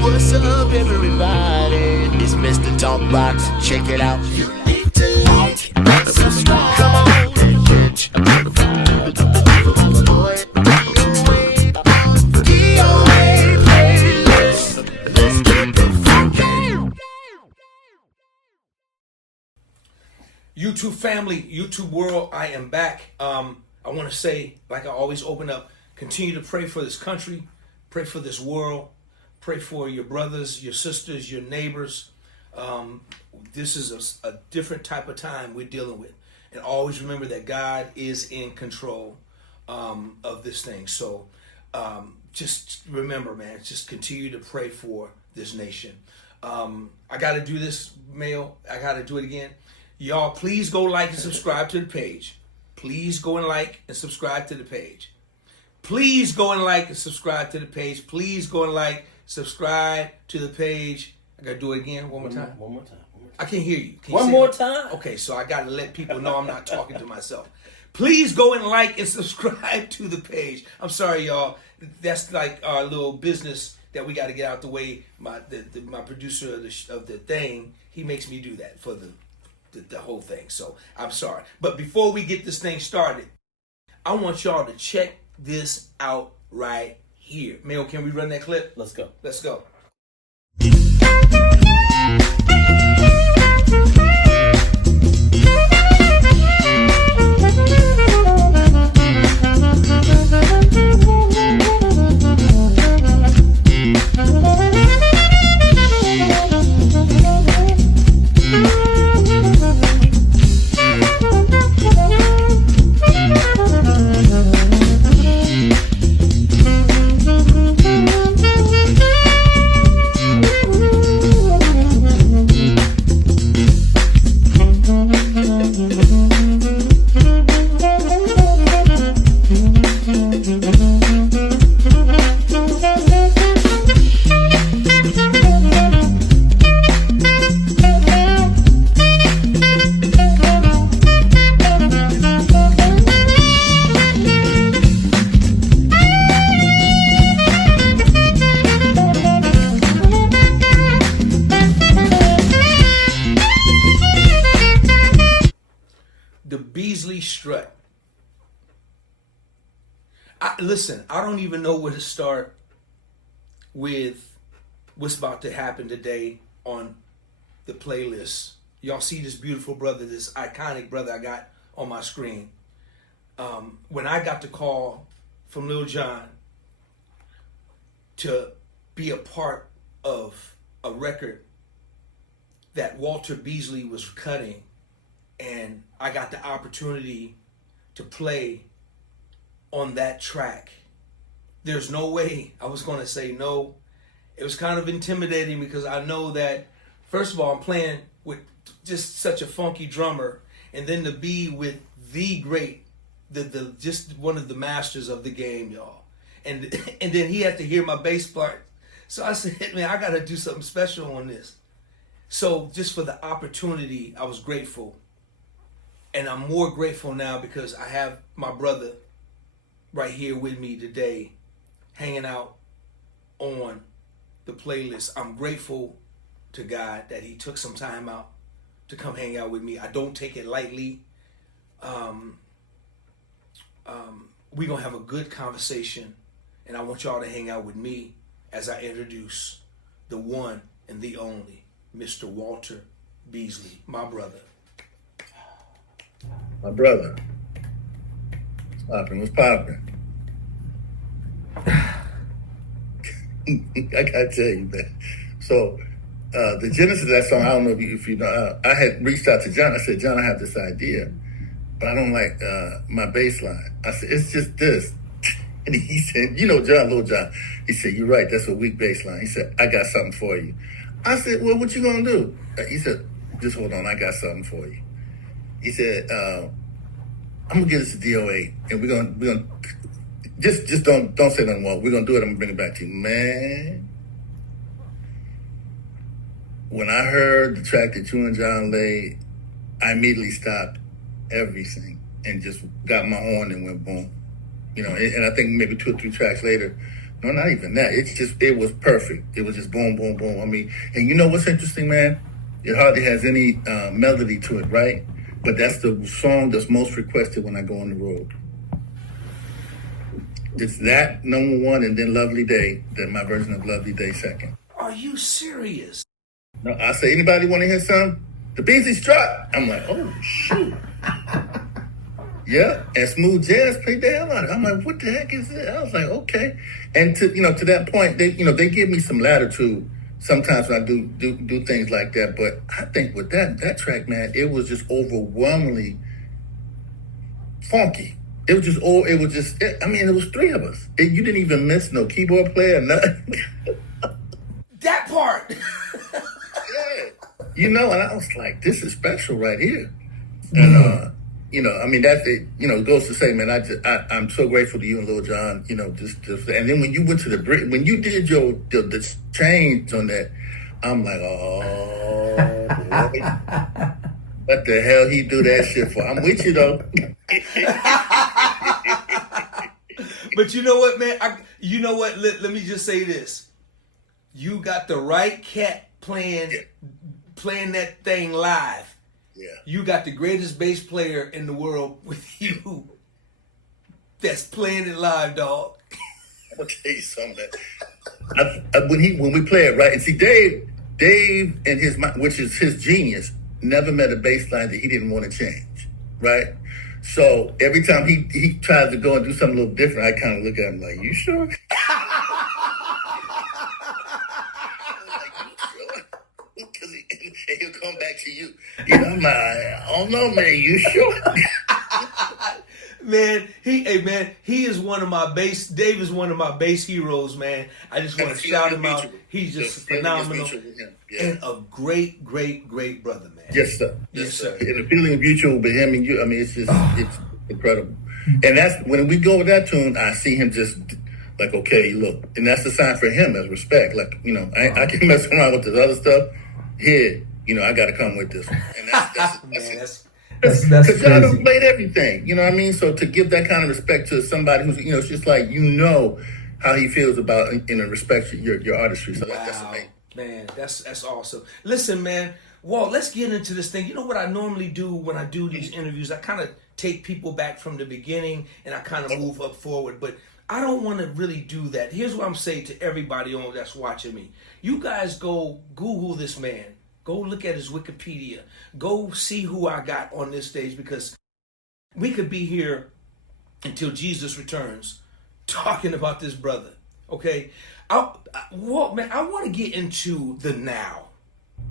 What's up, everybody? It's Mr. Talkbox. Check it out. You need to like and subscribe. Come on and catch a motherfucker. Boy, DOA playlist. Let's keep it funky. YouTube family, YouTube world, I am back. I want to say, like I always open up, continue to pray for this country, pray for this world, pray for your brothers, your sisters, your neighbors. This is a different type of time we're dealing with. And always remember that God is in control of this thing. So just remember, man, just continue to pray for this nation. I got to do this, Mayo. I got to do it again. Y'all, please go like and subscribe to the page. Please go and like and subscribe to the page. Please go and like and subscribe to the page. Please go and like, subscribe to the page. I gotta do it again one more time. One more time. I can't hear you. Can you One say more that? time. Okay, so I gotta let people know I'm not talking to myself. Please go and like and subscribe to the page. I'm sorry, y'all. That's like our little business that we got to get out the way. My producer of the thing, he makes me do that for the whole thing. So I'm sorry. But before we get this thing started, I want y'all to check this out right here. Mayo, can we run that clip? Let's go. Let's go. The Beasley strut. Listen, I don't even know where to start with what's about to happen today on the playlist. Y'all see this beautiful brother, this iconic brother I got on my screen. When I got the call from Lil Jon to be a part of a record that Walter Beasley was cutting, and I got the opportunity to play on that track, there's no way I was going to say no. It was kind of intimidating because I know that, first of all, I'm playing with just such a funky drummer, and then to be with the great, the just one of the masters of the game, y'all. And then he had to hear my bass part. So I said, man, I got to do something special on this. So just for the opportunity, I was grateful. And I'm more grateful now because I have my brother right here with me today, hanging out on the playlist. I'm grateful to God that he took some time out to come hang out with me. I don't take it lightly. We're going to have a good conversation, and I want y'all to hang out with me as I introduce the one and the only Mr. Walter Beasley, my brother. My brother. What's poppin'? I gotta tell you, man. So, the genesis of that song, I don't know if you know, I had reached out to John. I said, John, I have this idea, but I don't like my bass line. I said, it's just this. And he said, you know, John, Lil Jon. He said, you're right, that's a weak bass line. He said, I got something for you. I said, well, what you gonna do? He said, just hold on, I got something for you. He said, I'm gonna give this to DOA, and we're gonna just don't say nothing more. We're gonna do it. I'm gonna bring it back to you, man. When I heard the track that you and John laid, I immediately stopped everything and just got my horn and went boom. You know, and I think maybe 2 or 3 tracks later, No, not even that. It was perfect. It was just boom, boom, boom. I mean, and you know what's interesting, man? It hardly has any melody to it, right? But that's the song that's most requested when I go on the road. It's that number one, and then Lovely Day, then my version of Lovely Day second. Are you serious? No, I say, anybody want to hear something? The Beasley Strut. I'm like, oh, shoot. Yeah, and Smooth Jazz played the hell out of it. I'm like, what the heck is it? I was like, okay. And to that point, they give me some latitude sometimes when I do things like that. But I think with that track, man, it was just overwhelmingly funky. It was just, I mean, it was three of us. You didn't even miss no keyboard player, nothing. That part. Yeah. And I was like, this is special right here. And, I mean, that's it. It goes to say, man, I'm so grateful to you and Lil Jon. And then when you went to when you did the change on that, I'm like, oh, boy. What the hell he do that shit for? I'm with you though. But you know what, man? Let me just say this: you got the right cat playing that thing live. Yeah. You got the greatest bass player in the world with you that's playing it live, dog. I'm gonna tell you something. When we play it, right? And see, Dave and his mind, which is his genius, never met a bass line that he didn't want to change, right? So every time he tries to go and do something a little different, I kind of look at him like, you sure? And he'll come back to you. I'm like, I don't know, man. You sure? Man, he is one of my bass. Dave is one of my bass heroes, man. I just want to shout him out. He's just phenomenal and a great, great, great brother, man. Yes, sir. Yes, sir. And the feeling mutual with him and you. I mean, it's just it's incredible. And that's when we go with that tune. I see him just like, okay, look, and that's the sign for him as respect. Like, I can mess around with this other stuff. Here, I got to come with this one. And that's because y'all done played everything, you know what I mean? So to give that kind of respect to somebody who's, it's just like, how he feels about, respect your artistry. So that's amazing. Man, that's awesome. Listen, man, Walt, let's get into this thing. You know what I normally do when I do these interviews? I kind of take people back from the beginning and I kind of move up forward, but I don't want to really do that. Here's what I'm saying to everybody that's watching me. You guys go Google this man. Go look at his Wikipedia. Go see who I got on this stage, because we could be here until Jesus returns talking about this brother. Okay? I want to get into the now.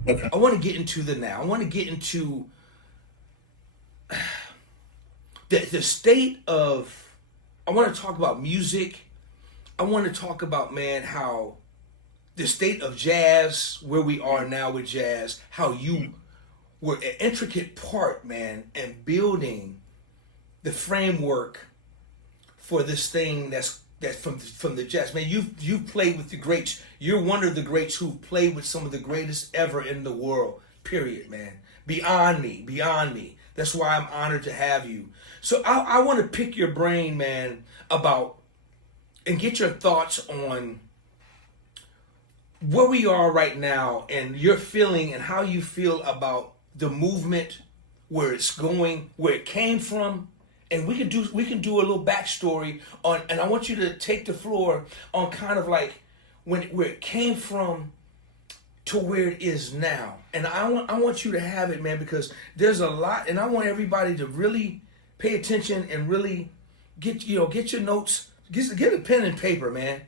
Okay. I want to get into the now. I want to get into the state of, I want to talk about music. I want to talk about, man, how the state of jazz, where we are now with jazz, how you were an intricate part, man, in building the framework for this thing that's from the jazz. Man, you've played with the greats. You're one of the greats who played with some of the greatest ever in the world, period, man. Beyond me. That's why I'm honored to have you. So I want to pick your brain, man, about and get your thoughts on where we are right now and your feeling and how you feel about the movement, where it's going, where it came from. And we can do a little backstory on, and I want you to take the floor on kind of like where it came from to where it is now. And I want you to have it, man, because there's a lot, and I want everybody to really pay attention and really get your notes, get a pen and paper, man.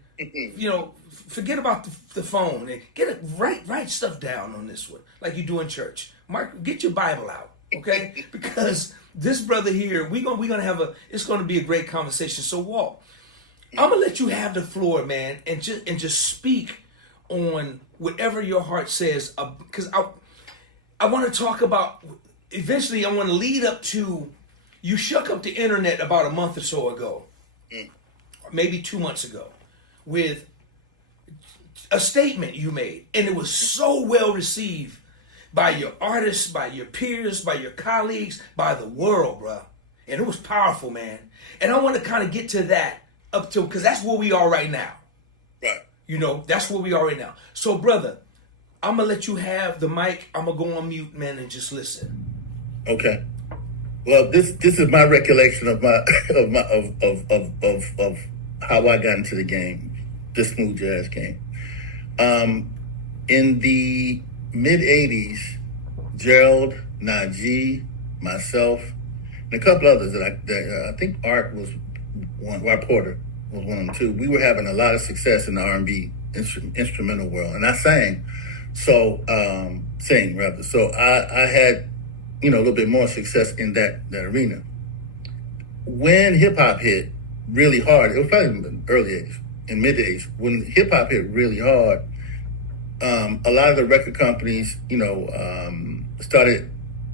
Forget about the phone and get it, write stuff down on this one like you do in church. Mark, get your Bible out, okay? Because this brother here, we're gonna it's gonna be a great conversation. So Walt, I'm gonna let you have the floor, man, and just speak on whatever your heart says, because I want to talk about, eventually I want to lead up to, you shook up the internet about a month or so ago, or maybe 2 months ago, with a statement you made, and it was so well received by your artists, by your peers, by your colleagues, by the world, bruh. And it was powerful, man. And I want to kind of get to that up to, because that's where we are right now. Right. You know, that's where we are right now. So, brother, I'm gonna let you have the mic. I'm gonna go on mute, man, and just listen. Okay. Well, this is my recollection of my of how I got into the game, the smooth jazz game. In the mid '80s, Gerald, Najee, myself, and a couple others that I think Art was one. Art Porter was one of them too. We were having a lot of success in the R&B instrumental world, and I sang. So sing rather. So I had a little bit more success in that arena. When hip hop hit really hard, it was probably in the early '80s, in mid '80s, when hip hop hit really hard. A lot of the record companies, started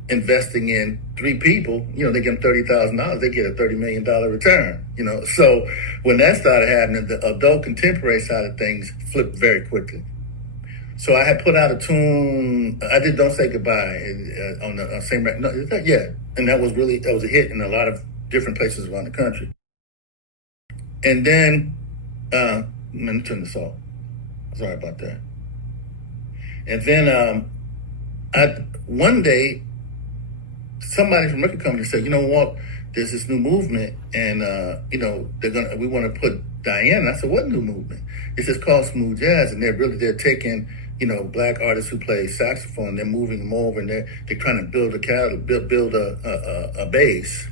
investing in three people. They give them $30,000, they get a $30 million return. So when that started happening, the adult contemporary side of things flipped very quickly. So I had put out a tune. I did "Don't Say Goodbye" on the same record. No, and that was a hit in a lot of different places around the country. And then, let me turn this off. Sorry about that. And then, one day, somebody from the record company said, "You know what? There's this new movement, and we want to put Diane." And I said, "What new movement?" It's just called smooth jazz, and they're taking black artists who play saxophone, they're moving them over, and they're trying to build a base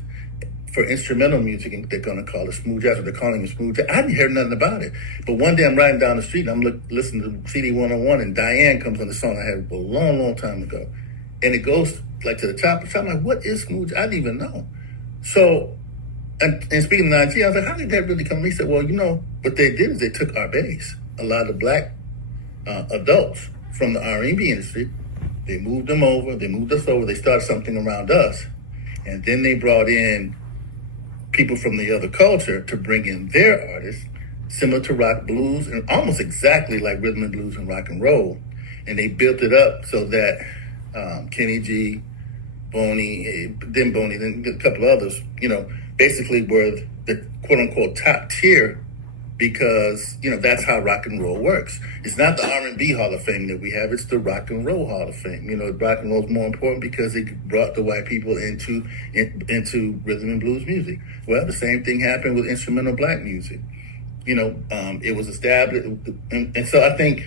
for instrumental music, and they're going to call it smooth jazz, or they're calling it smooth jazz. I didn't hear nothing about it. But one day I'm riding down the street, and I'm listening to CD 101, and Diane comes on the song I had a long, long time ago. And it goes like to the top. So I'm like, what is smooth jazz? I didn't even know. So, and speaking of Najee, I was like, how did that really come? He said, well, what they did is they took our bass. A lot of the black adults from the R&B industry, they moved them over, they moved us over, they started something around us. And then they brought in people from the other culture to bring in their artists, similar to rock, blues, and almost exactly like rhythm and blues and rock and roll. And they built it up so that Kenny G, then a couple of others, basically were the quote unquote top tier, because that's how rock and roll works. It's not the R&B Hall of Fame that we have; it's the Rock and Roll Hall of Fame. Rock and roll is more important because it brought the white people into rhythm and blues music. Well, the same thing happened with instrumental black music. It was established, and so I think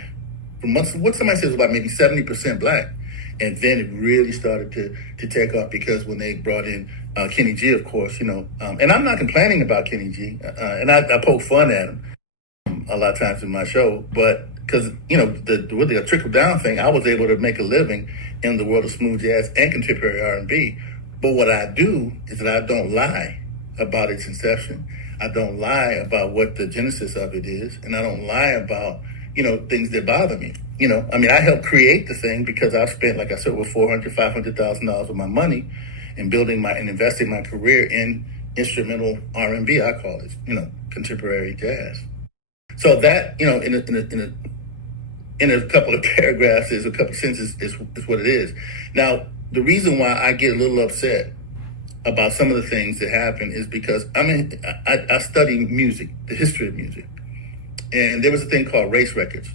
from what somebody says, about maybe 70% black. And then it really started to take off, because when they brought in Kenny G, of course, and I'm not complaining about Kenny G, and I poke fun at him a lot of times in my show, but because, with the trickle down thing, I was able to make a living in the world of smooth jazz and contemporary R&B. But what I do is that I don't lie about its inception. I don't lie about what the genesis of it is, and I don't lie about things that bother me. I helped create the thing because I've spent, like I said, with $400,000, $500,000 of my money and investing my career in instrumental R&B. I call it, contemporary jazz. So that, in a couple of paragraphs, is a couple of sentences, is what it is. Now, the reason why I get a little upset about some of the things that happen is because I study music, the history of music. And there was a thing called race records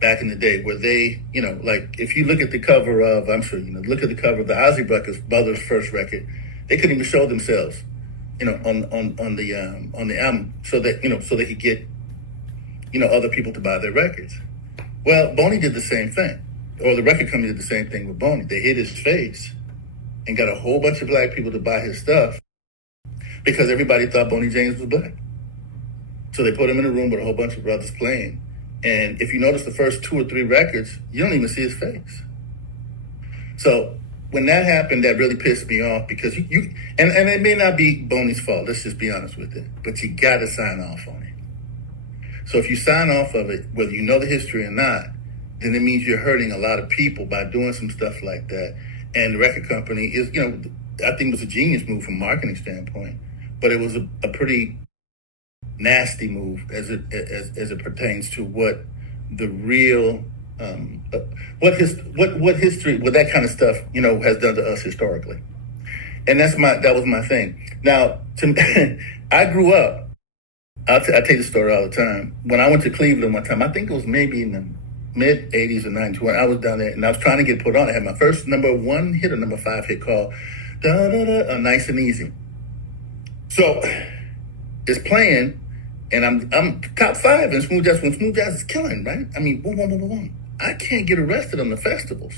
back in the day, where they, like if you look at the cover of, I'm sure look at the cover of the Ozzy Brothers' first record, they couldn't even show themselves, on the album, so that so they could get, other people to buy their records. Well, Boney did the same thing, or the record company did the same thing with Boney. They hid his face and got a whole bunch of black people to buy his stuff because everybody thought Boney James was black. So they put him in a room with a whole bunch of brothers playing. And if you notice the first 2 or 3 records, you don't even see his face. So when that happened, that really pissed me off, because and it may not be Boney's fault, let's just be honest with it, but you got to sign off on it. So if you sign off of it, whether you know the history or not, then it means you're hurting a lot of people by doing some stuff like that. And the record company is, I think it was a genius move from a marketing standpoint, but it was a pretty nasty move as it pertains to what the real what history, what that kind of stuff has done to us historically. And that was my thing. Now, I grew up I tell you the story all the time. When I went to Cleveland one time, I think it was maybe in the mid 80s or 90s when I was down there and I was trying to get put on. I had my first number 1 hit or number 5 hit called Da Da Da, Nice and Easy. So it's playing and I'm top 5 in smooth jazz when smooth jazz is killing, right? I mean, boom, boom, boom, boom, boom. I can't get arrested on the festivals.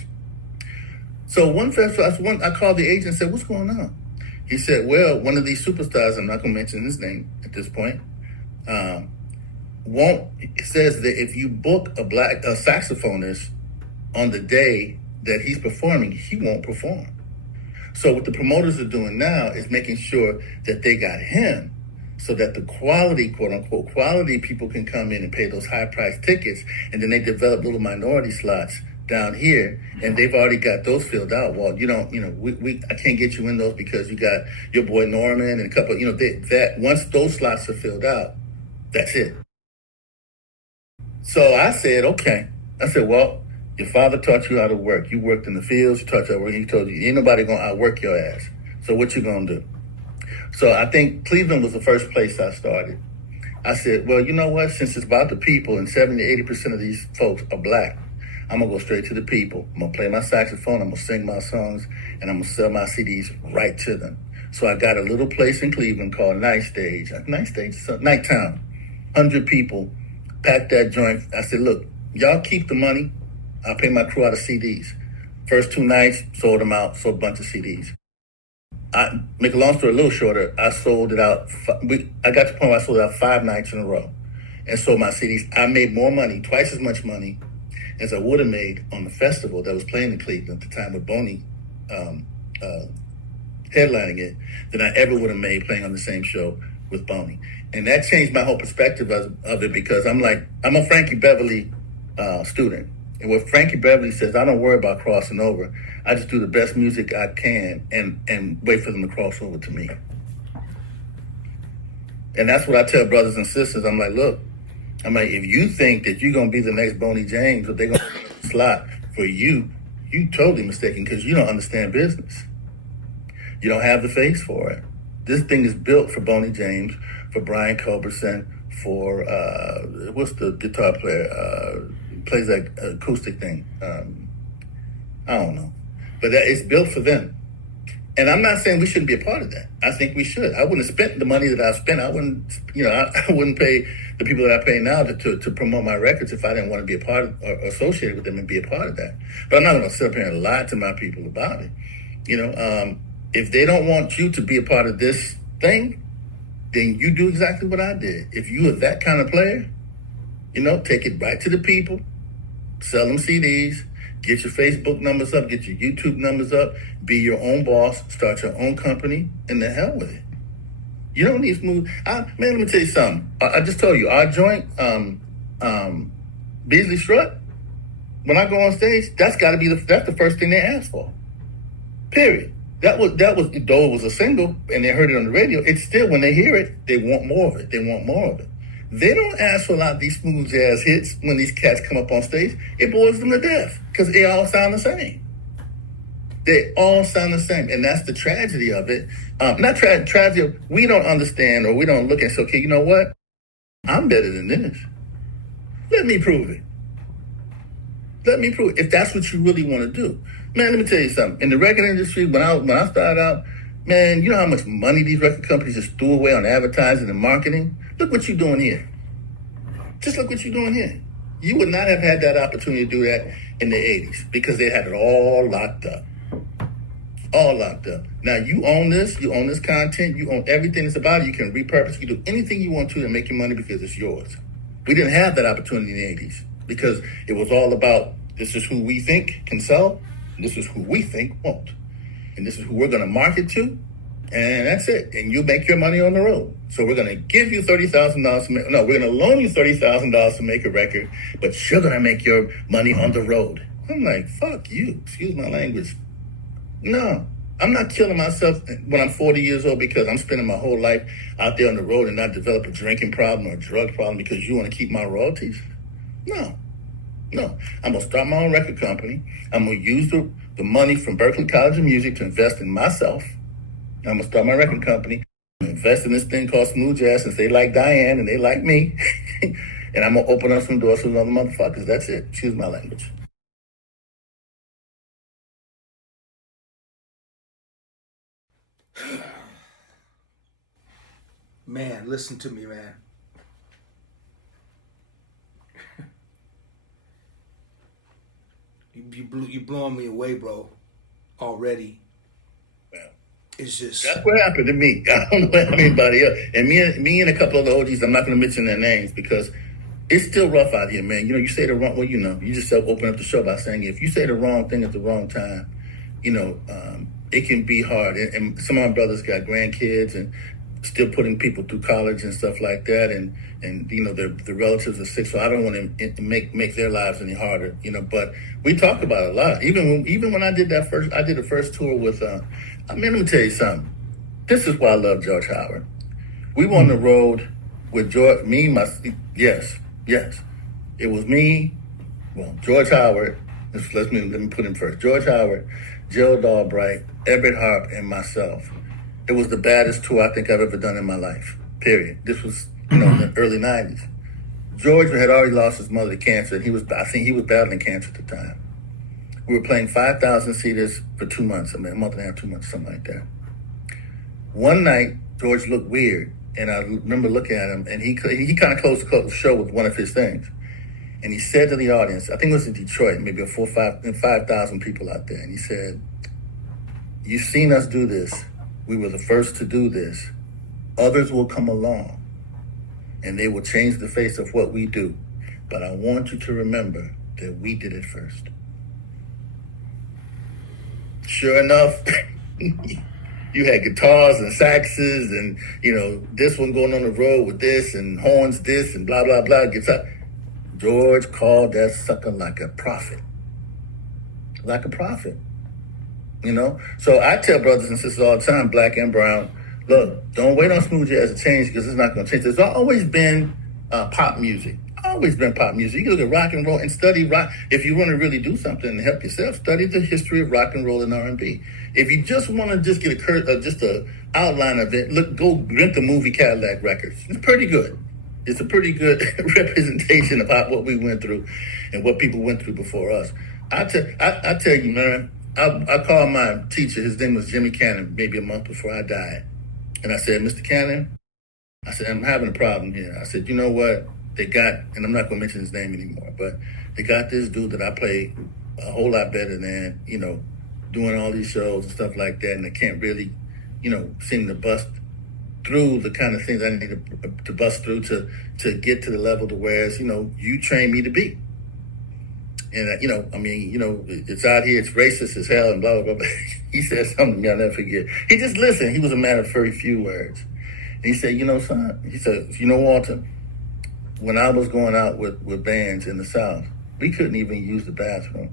So one festival, I called the agent and said, what's going on? He said, well, one of these superstars, I'm not going to mention his name at this point, it says that if you book a black saxophonist on the day that he's performing, he won't perform. So what the promoters are doing now is making sure that they got him so that the quality, quote unquote, quality people can come in and pay those high priced tickets. And then they develop little minority slots down here and they've already got those filled out. Well, I can't get you in those because you got your boy Norman and a couple, that once those slots are filled out, that's it. So I said, okay. I said, well, your father taught you how to work. You worked in the fields, you taught you how to work. He told you, ain't nobody gonna outwork your ass. So what you gonna do? So I think Cleveland was the first place I started. I said, well, you know what? Since it's about the people and 70 to 80% of these folks are black, I'm gonna go straight to the people. I'm gonna play my saxophone, I'm gonna sing my songs, and I'm gonna sell my CDs right to them. So I got a little place in Cleveland called Nightown, 100 people, packed that joint. I said, look, y'all keep the money. I'll pay my crew out of CDs. First 2 nights, sold them out, sold a bunch of CDs. Make a long story a little shorter, I sold it out. I got to the point where I sold it out 5 nights in a row and sold my CDs. I made more money, twice as much money as I would have made on the festival that was playing in Cleveland at the time with Boney headlining it than I ever would have made playing on the same show with Boney. And that changed my whole perspective of it because I'm a Frankie Beverly student. And what Frankie Beverly says, I don't worry about crossing over. I just do the best music I can and wait for them to cross over to me. And that's what I tell brothers and sisters. I'm like, look, if you think that you're going to be the next Boney James or they're going to slot for you, you totally mistaken because you don't understand business. You don't have the face for it. This thing is built for Boney James, for Brian Culberson, for, what's the guitar player? Plays that acoustic thing. I don't know. But it's built for them. And I'm not saying we shouldn't be a part of that. I think we should. I wouldn't have spent the money that I've spent. I wouldn't pay the people that I pay now to promote my records if I didn't want to be a part of or associated with them and be a part of that. But I'm not going to sit up here and lie to my people about it. If they don't want you to be a part of this thing, then you do exactly what I did. If you are that kind of player, take it right to the people, sell them CDs, get your Facebook numbers up, get your YouTube numbers up, be your own boss, start your own company, and the hell with it. You don't need smooth. Man, let me tell you something. I just told you, our joint, Beasley Strut, when I go on stage, that's got to be that's the first thing they ask for. Period. That was though it was a single and they heard it on the radio, it's still, when they hear it, they want more of it. They want more of it. They don't ask for a lot of these smooth jazz hits when these cats come up on stage. It bores them to death because they all sound the same. They all sound the same. And that's the tragedy of it. Not tragedy of, we don't understand or we don't look and say, okay, you know what? I'm better than this. Let me prove it. Let me prove it. If that's what you really want to do. Man, let me tell you something. In the record industry, when I started out, man, you know how much money these record companies just threw away on advertising and marketing? Look what you're doing here. Just look what you're doing here. You would not have had that opportunity to do that in the 80s because they had it all locked up. All locked up. Now you own this content, you own everything that's about it. You can repurpose, you can do anything you want to make your money because it's yours. We didn't have that opportunity in the 80s because it was all about this is who we think can sell, and this is who we think won't. And this is who we're going to market to, and that's it. And you make your money on the road. So we're going to give you $30,000 to make, no, we're going to loan you $30,000 to make a record, but you're going to make your money on the road. I'm like, fuck you, excuse my language. No, I'm not killing myself when I'm 40 years old because I'm spending my whole life out there on the road and not develop a drinking problem or a drug problem because you want to keep my royalties. No, I'm going to start my own record company. I'm going to use the money from Berklee College of Music to invest in myself. I'm going to start my record company. invest in this thing called smooth jazz since they like Diane and they like me. And I'm going to open up some doors for other motherfuckers. That's it. Excuse my language. Man, listen to me, man. You blowing me away, bro. Already. Well, It's just that's what happened to me. I don't know what anybody else. And me and a couple of the OGs, I'm not going to mention their names because it's still rough out here, man. You know, you say the wrong, well, you know, you just open up the show by saying if you say the wrong thing at the wrong time, you know, it can be hard. And some of my brothers got grandkids and still putting people through college and stuff like that. And you know, the relatives are sick, so I don't want to make their lives any harder, you know. But we talk about it a lot. Even when I did the first tour with, I mean, let me tell you something. This is why I love George Howard. We were on the road with George, yes. It was me, well, George Howard, let me put him first. George Howard, Gerald Albright, Everett Harp, and myself. It was the baddest tour I think I've ever done in my life, period. This was, you know, in the early 90s. George had already lost his mother to cancer, and I think he was battling cancer at the time. We were playing 5,000 seaters for 2 months, a month and a half, 2 months, something like that. One night, George looked weird, and I remember looking at him, and he kind of closed the show with one of his things. And he said to the audience, I think it was in Detroit, maybe 5,000 people out there, and he said, "You've seen us do this. We were the first to do this. Others will come along, and they will change the face of what we do. But I want you to remember that we did it first." Sure enough, you had guitars and saxes and, you know, this one going on the road with this and horns this and blah, blah, blah. Guitar. George called that sucker like a prophet. Like a prophet. You know? So I tell brothers and sisters all the time, black and brown, look, don't wait on smooth jazz to change because it's not going to change. There's always been pop music. Always been pop music. You can look at rock and roll and study rock. If you want to really do something and help yourself, study the history of rock and roll and R&B. If you just want to just get just a outline of it, go rent the movie Cadillac Records. It's pretty good. It's a pretty good representation about what we went through and what people went through before us. I tell you, man, I called my teacher. His name was Jimmy Cannon, maybe a month before I died. And I said, "Mr. Cannon," I said, "I'm having a problem here." I said, "You know what? They got," and I'm not going to mention his name anymore, but they got this dude that I play a whole lot better than, you know, doing all these shows and stuff like that. And they can't really, you know, seem to bust through the kind of things I need to bust through to get to the level to where, you know, you train me to be. And, you know, I mean, you know, it's out here, it's racist as hell and blah, blah, blah. He said something to me I'll never forget. He just listened. He was a man of very few words. And he said, "You know, son," he said, "You know, Walter, when I was going out with bands in the South, we couldn't even use the bathroom.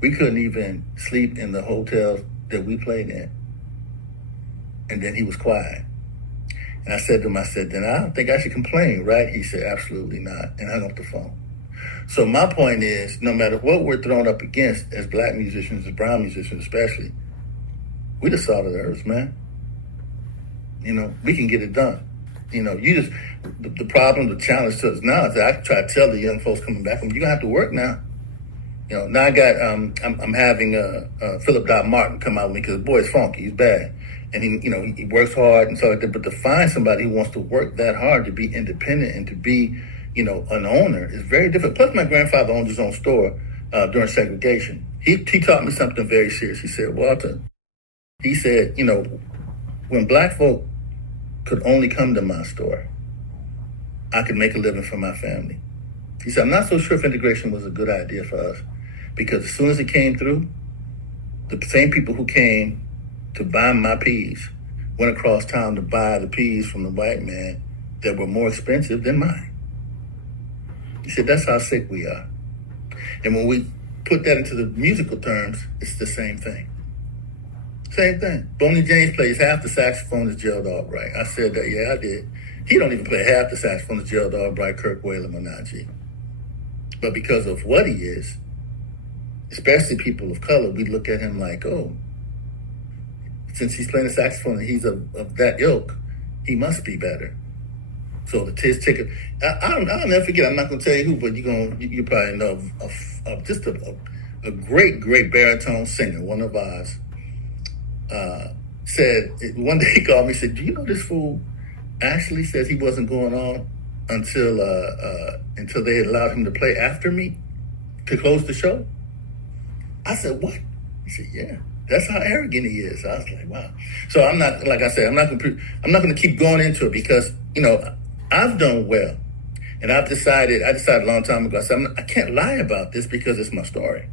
We couldn't even sleep in the hotels that we played in." And then he was quiet. And I said to him, "Then I don't think I should complain, right?" He said, "Absolutely not," and hung up the phone. So my point is, no matter what we're thrown up against as black musicians, as brown musicians especially, we the salt of the earth, man. You know, we can get it done. You know, the problem, the challenge to us now is that I try to tell the young folks coming back, you're going to have to work now. You know, now I got, I'm having Philip Dot Martin come out with me because the boy's funky, he's bad. And he works hard and stuff like that. But to find somebody who wants to work that hard to be independent and to be, you know, an owner is very difficult. Plus my grandfather owned his own store during segregation. He taught me something very serious. He said, "Walter," he said, "you know, when black folk could only come to my store, I could make a living for my family." He said, "I'm not so sure if integration was a good idea for us because as soon as it came through, the same people who came to buy my peas went across town to buy the peas from the white man that were more expensive than mine." He said, "That's how sick we are." And when we put that into the musical terms, it's the same thing. Same thing. Boney James plays half the saxophone as Gerald Albright. I said that, yeah, I did. He don't even play half the saxophone as Gerald Albright, Kirk Whalum, or Najee. But because of what he is, especially people of color, we look at him like, oh, since he's playing the saxophone and he's of that ilk, He must be better. So the test ticket, I'll never forget. I'm not going to tell you who, but you probably know of just a great baritone singer. One of ours said one day he called me and said, "Do you know this fool actually says he wasn't going on until they allowed him to play after me to close the show?" I said, "What?" He said, "Yeah. That's how arrogant he is." I was like, "Wow." So I'm not, like I said, I'm not going to keep going into it because I've done well, and I decided a long time ago. I said, I can't lie about this because it's my story.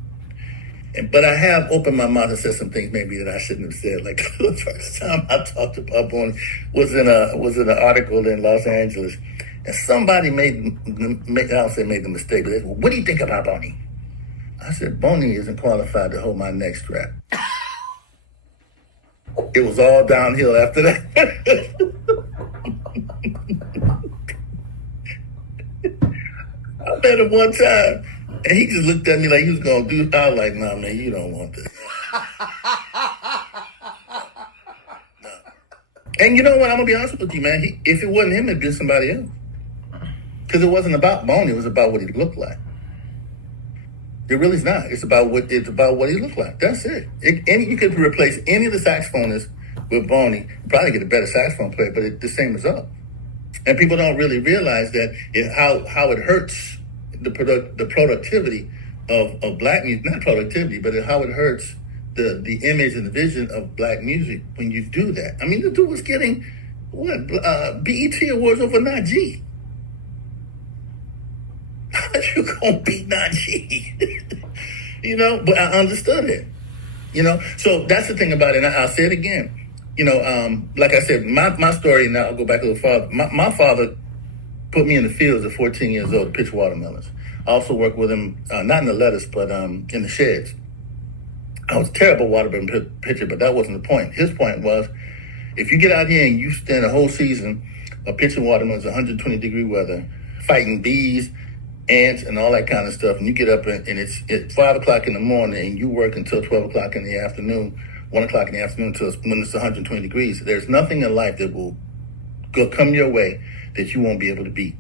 But I have opened my mouth and said some things maybe that I shouldn't have said. Like the first time I talked about Boney was in an article in Los Angeles, and somebody made the mistake, but they said, "Well, what do you think about Boney?" I said, "Boney isn't qualified to hold my neck strap." It was all downhill after that. I met him one time, and he just looked at me like he was going to do. I was like, "Nah, man, you don't want this." No. And you know what? I'm going to be honest with you, man. If it wasn't him, it'd been somebody else. Because it wasn't about Boney. It was about what he looked like. It really is not. It's about what he looked like. That's it. You could replace any of the saxophonists with Boney, probably get a better saxophone player, but it's the same result. And people don't really realize that how it hurts the productivity of black music. Not productivity, but how it hurts the image and the vision of black music when you do that. I mean, the dude was getting BET awards over Najee. How are you gonna beat Najee? But I understood it. So that's the thing about it. And I'll say it again. Like I said, my story, and I'll go back a little farther. My father put me in the fields at 14 years old to pitch watermelons. I also worked with him, not in the lettuce, but in the sheds. I was a terrible watermelon pitcher, but that wasn't the point. His point was, if you get out here and you spend a whole season of pitching watermelons, 120-degree weather, fighting bees, ants, and all that kind of stuff, and you get up and it's 5 o'clock in the morning, and you work until 12 o'clock in the afternoon, 1 o'clock in the afternoon until when it's 120 degrees. There's nothing in life that will come your way that you won't be able to beat.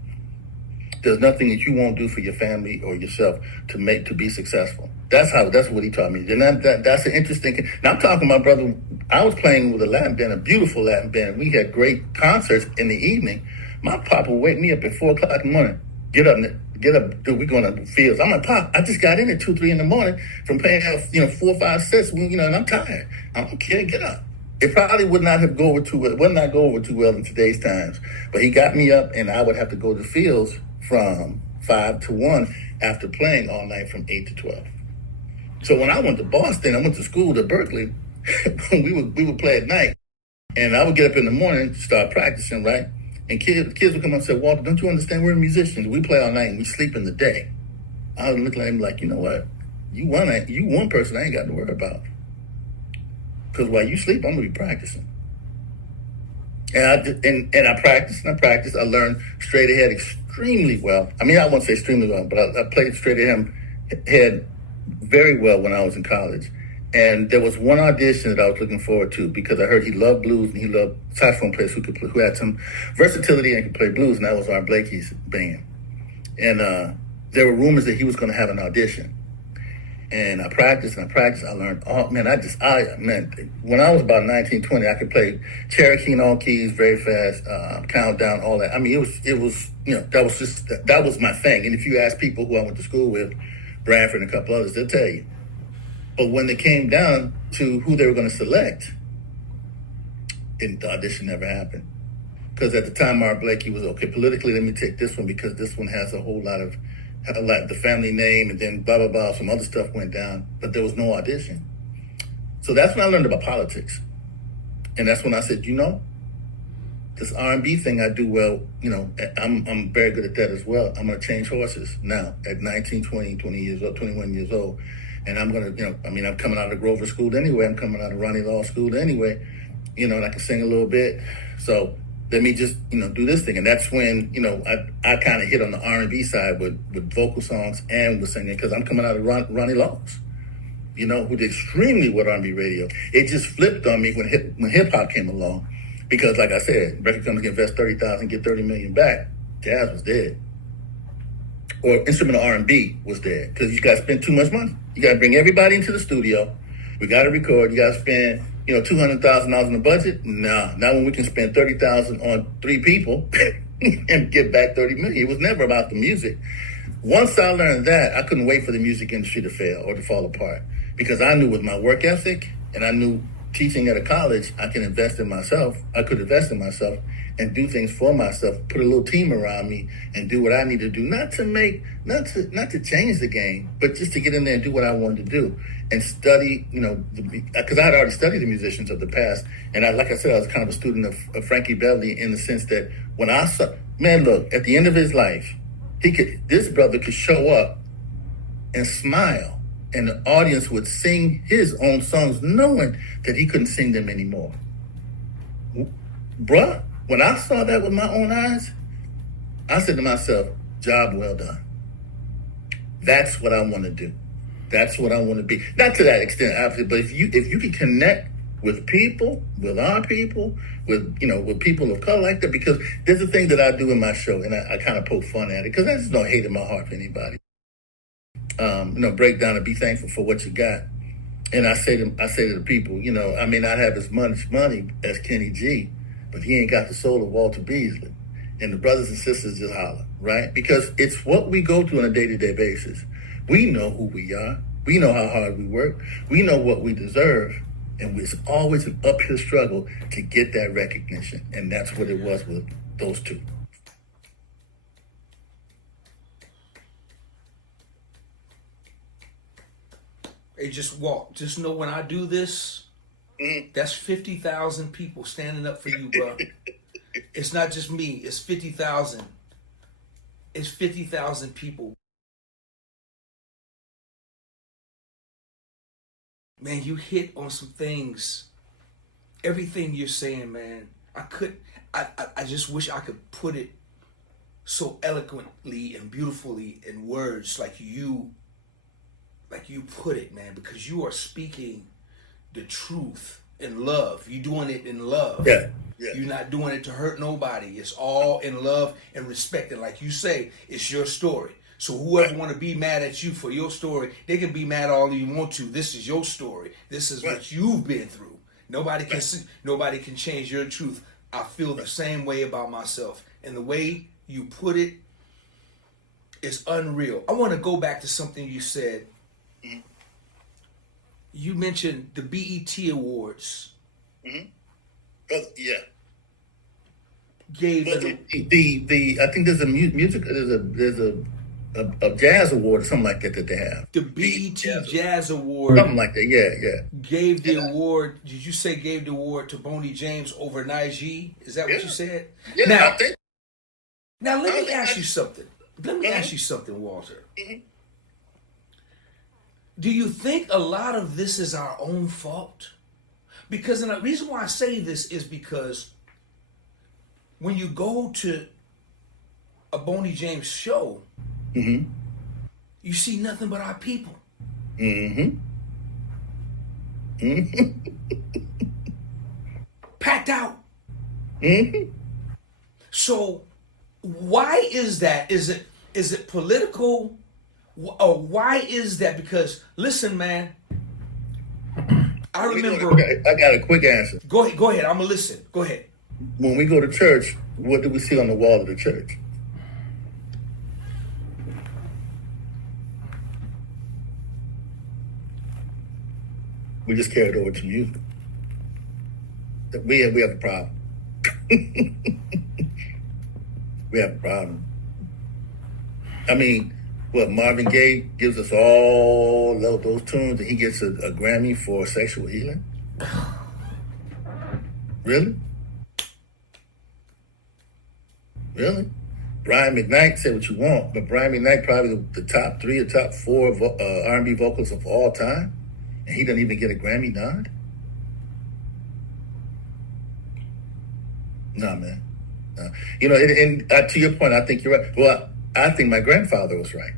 There's nothing that you won't do for your family or yourself to be successful. That's what he taught me. And that's an interesting. Now I'm talking about, brother. I was playing with a Latin band, a beautiful Latin band. We had great concerts in the evening. My papa would wake me up at 4 o'clock in the morning. Get up, dude. We're going to the fields. I'm like, "Pop, I just got in at 2, 3 in the morning from playing 4 or 5 sets. And I'm tired. I don't care. Get up." It probably would not go over too well in today's times. But he got me up, and I would have to go to the fields from 5 to 1 after playing all night from 8 to 12. So when I went to Boston, I went to school to Berkeley. we would play at night, and I would get up in the morning to start practicing, right? And kids would come up and say, "Walter, don't you understand? We're musicians. We play all night and we sleep in the day." I would look at him like, "You know what? You one person I ain't got to worry about. Because while you sleep, I'm gonna be practicing." And I practiced and I practiced. I learned straight ahead extremely well. I mean, I won't say extremely well, but I played straight ahead very well when I was in college. And there was one audition that I was looking forward to because I heard he loved blues and he loved saxophone players who had some versatility and could play blues, and that was Art Blakey's band. And there were rumors that he was going to have an audition. And I practiced and I practiced. I learned when I was about 19, 20, I could play Cherokee in all keys very fast, countdown, all that. I mean, it was that was my thing. And if you ask people who I went to school with, Bradford and a couple others, they'll tell you. But when it came down to who they were going to select, the audition never happened. Because at the time, Art Blakey was, okay, politically, let me take this one because this one has a lot of the family name, and then blah, blah, blah, some other stuff went down, but there was no audition. So that's when I learned about politics. And that's when I said, this R&B thing I do well, I'm very good at that as well. I'm going to change horses now at 19, 20 years old, 21 years old. And I'm going to, I'm coming out of Grover School anyway. I'm coming out of Ronnie Law School anyway, and I can sing a little bit. So let me just, do this thing. And that's when, I kind of hit on the R&B side with vocal songs and with singing, because I'm coming out of Ronnie Laws, who did extremely well on R&B radio. It just flipped on me when hip hop came along, Because like I said, record companies can invest 30,000, get 30 million back. Jazz was dead. Or instrumental R&B was dead. Because you got to spend too much money. You got to bring everybody into the studio. We got to record. You got to spend, $200,000 in the budget. No, not when we can spend 30,000 on 3 people and get back 30 million. It was never about the music. Once I learned that, I couldn't wait for the music industry to fail or to fall apart, because I knew with my work ethic, and I knew teaching at a college, I could invest in myself. I could invest in myself and do things for myself, put a little team around me and do what I need to do, not to change the game, but just to get in there and do what I wanted to do and study, because I had already studied the musicians of the past. And like I said, I was kind of a student of Frankie Beasley, in the sense that when I saw, man, look, at the end of his life, this brother could show up and smile, and the audience would sing his own songs knowing that he couldn't sing them anymore. Bruh, when I saw that with my own eyes, I said to myself, job well done. That's what I want to do. That's what I want to be. Not to that extent, obviously, but if you can connect with people, with our people, with people of color like that, because there's a thing that I do in my show, and I kind of poke fun at it, because I just don't hate in my heart for anybody. Break down and be thankful for what you got. And I say to the people, I may not have as much money as Kenny G, but he ain't got the soul of Walter Beasley. And the brothers and sisters just holler, right? Because it's what we go through on a day-to-day basis. We know who we are. We know how hard we work. We know what we deserve. And it's always an uphill struggle to get that recognition. And that's what it was with those two. Hey, just know when I do this, that's 50,000 people standing up for you, bro. It's not just me. It's 50,000. It's 50,000 people. Man, you hit on some things. Everything you're saying, man. I just wish I could put it so eloquently and beautifully in words like you put it, man, because you are speaking the truth in love. You're doing it in love. Yeah. You're not doing it to hurt nobody. It's all in love and respect. And like you say, it's your story. So whoever want to be mad at you for your story, they can be mad all you want to. This is your story. This is what you've been through. Nobody can change your truth. I feel the same way about myself. And the way you put it is unreal. I want to go back to something you said. You mentioned the BET Awards. Yeah. Gave I think there's a music, there's a jazz award or something like that they have. The BET Jazz Award. Something like that, yeah. Gave the award, did you say gave the award to Boney James over Najee? Is that what you said? Yeah, now, I think. Now let me ask you something. Ask you something, Walter. Do you think a lot of this is our own fault? Because, and the reason why I say this is because when you go to a Boney James show, you see nothing but our people. Packed out. So why is that? Is it political? Or why is that? Because listen, man, I remember. I got a quick answer. Go ahead. I'm gonna listen. Go ahead. When we go to church, what do we see on the wall of the church? We just carried over to music. We have a problem. We have a problem. I mean, Marvin Gaye gives us all those tunes and he gets a Grammy for sexual healing? Really? Really? Brian McKnight, say what you want, but Brian McKnight probably the top 3 or top 4 R&B vocalists of all time, and he doesn't even get a Grammy nod? Nah, man. No. And to your point, I think you're right. Well, I think my grandfather was right.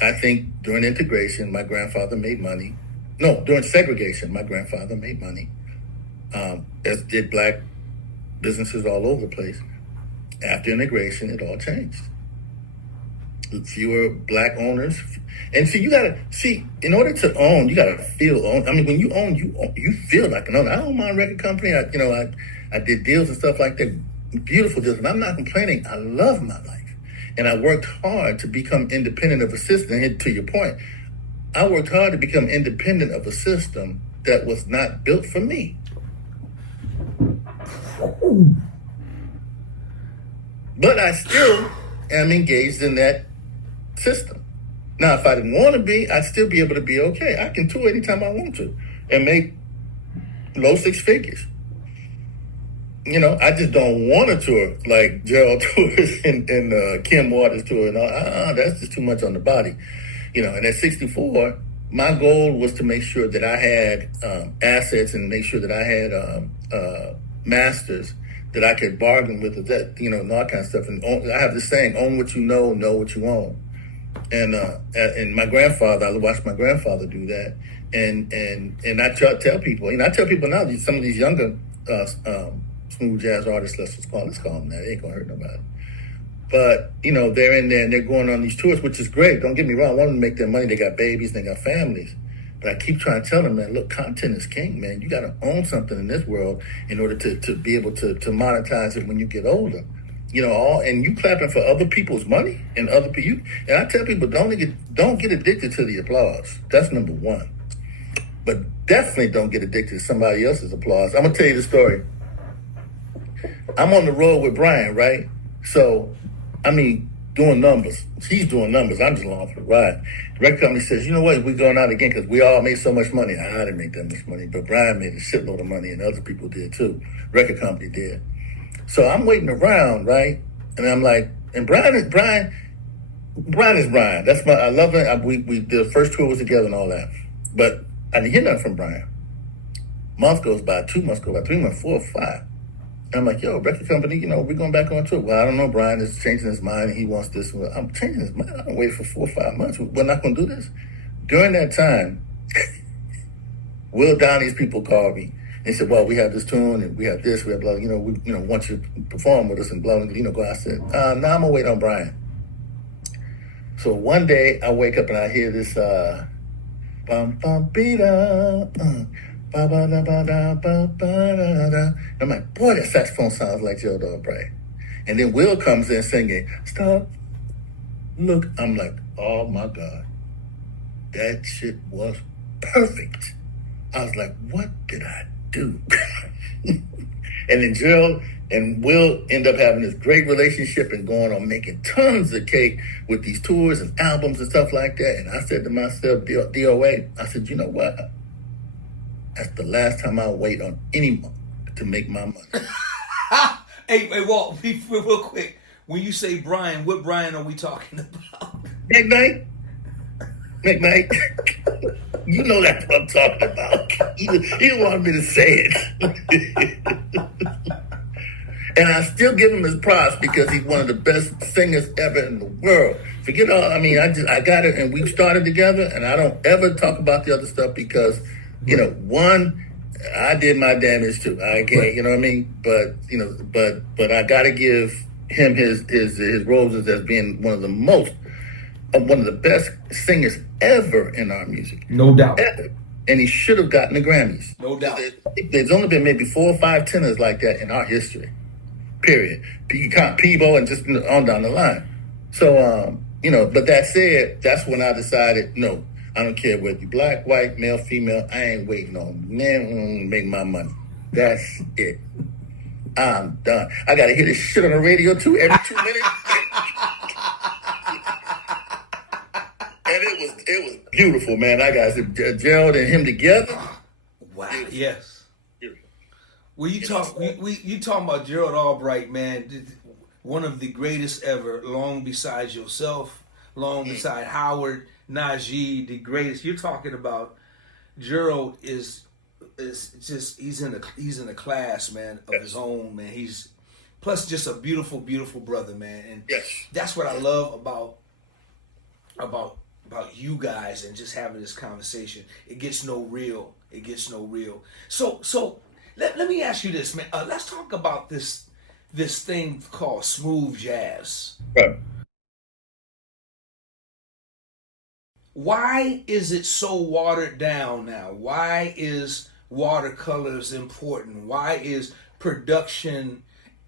I think during integration, my grandfather made money. No, during segregation, my grandfather made money, as did black businesses all over the place. After integration, it all changed. Fewer black owners. And see, you gotta see, in order to own, you gotta feel own. I mean, when you own, you feel like an owner. I own my record company. I did deals and stuff like that, beautiful deals, and I'm not complaining. I love my life, and I worked hard to become independent of a system. And to your point, I worked hard to become independent of a system that was not built for me. But I still am engaged in that system. Now, if I didn't want to be, I'd still be able to be okay. I can tour anytime I want to and make low six figures. You know, I just don't want to tour like Gerald tours and Kim Waters tour and all. That's just too much on the body. You know, and at 64, my goal was to make sure that I had assets and make sure that I had masters that I could bargain with, that, you know, and all that kind of stuff. And I have this saying, own what you know what you own. And my grandfather, I watched my grandfather do that. And I try to tell people, you know, I tell people now, some of these younger smooth jazz artists, let's call them that. It ain't gonna hurt nobody. But, you know, they're in there and they're going on these tours, which is great. Don't get me wrong. I want them to make their money. They got babies, they got families. But I keep trying to tell them, man, look, content is king, man. You got to own something in this world in order to be able to monetize it when you get older. You know, and you clapping for other people's money and other people. And I tell people, don't get addicted to the applause. That's number one. But definitely don't get addicted to somebody else's applause. I'm going to tell you the story. I'm on the road with Brian, right? So, I mean, doing numbers. He's doing numbers. I'm just along for the ride. The record company says, you know what, we're going out again because we all made so much money. I didn't make that much money, but Brian made a shitload of money and other people did too. Record company did. So I'm waiting around, right? And I'm like, and Brian is Brian. I love it. We did the first tour was together and all that. But I didn't hear nothing from Brian. Month goes by, 2 months go by, 3 months, 4, 5. And I'm like, yo, record company, you know, we're going back on tour. Well, I don't know, Brian is changing his mind and he wants this. Well, I'm changing his mind. I don't wait for 4 or 5 months. We're not going to do this. During that time, Will Donnie's people called me. They said, well, we have this tune and we have this, we have blah, we want you to perform with us and blah, go. I said, no, I'm going to wait on Brian. So one day I wake up and I hear this, bum, bum, be-da, ba ba da ba da ba ba da da. I'm like, boy, that saxophone sounds like Joe Dog Bright. And then Will comes in singing, stop, look. I'm like, oh my God, that shit was perfect. I was like, what did I do? And then Gerald and Will end up having this great relationship and going on making tons of cake with these tours and albums and stuff like that. And I said to myself, DOA, I said, you know what? That's the last time I wait on anyone to make my money. Hey, Walt, real quick. When you say Brian, what Brian are we talking about? McKnight. You know that's what I'm talking about. He wanted me to say it. And I still give him his props because he's one of the best singers ever in the world. Forget all, I mean, I got it and we started together and I don't ever talk about the other stuff because, you know, one, I did my damage too. I can't, you know what I mean? But, you know, but I got to give him his roses as being one of the best singers ever in our music. No doubt. Ever. And he should have gotten the Grammys. No doubt. There's only been maybe 4 or 5 tenors like that in our history. Period. You count Peebo and just on down the line. So, you know, but that said, that's when I decided, no, I don't care whether you black, white, male, female, I ain't waiting on man to make my money. That's it. I'm done. I got to hear this shit on the radio too every 2 minutes. And it was beautiful, man. I got Gerald and him together. Wow. Beautiful. Yes. Beautiful. Well, you talking about Gerald Albright, man. One of the greatest ever, long besides yourself, long beside Howard, Najee, the greatest. You're talking about Gerald is just he's in a class, man, of his own, man. He's plus just a beautiful, beautiful brother, man. And that's what I love about you guys and just having this conversation. It gets no real. So let me ask you this, man. Let's talk about this thing called smooth jazz. Right. Why is it so watered down now? Why is watercolors important? Why is production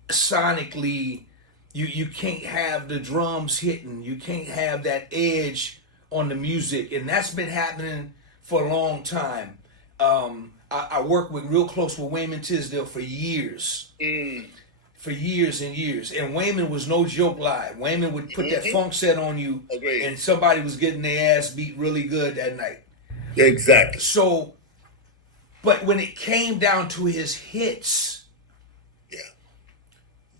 sonically? You can't have the drums hitting. You can't have that edge on the music, and that's been happening for a long time. I worked real close with Wayman Tisdale for years. For years and years. And Wayman was no joke live. Wayman would put that funk set on you. Agreed. And somebody was getting their ass beat really good that night. Exactly. So, but when it came down to his hits, Yeah.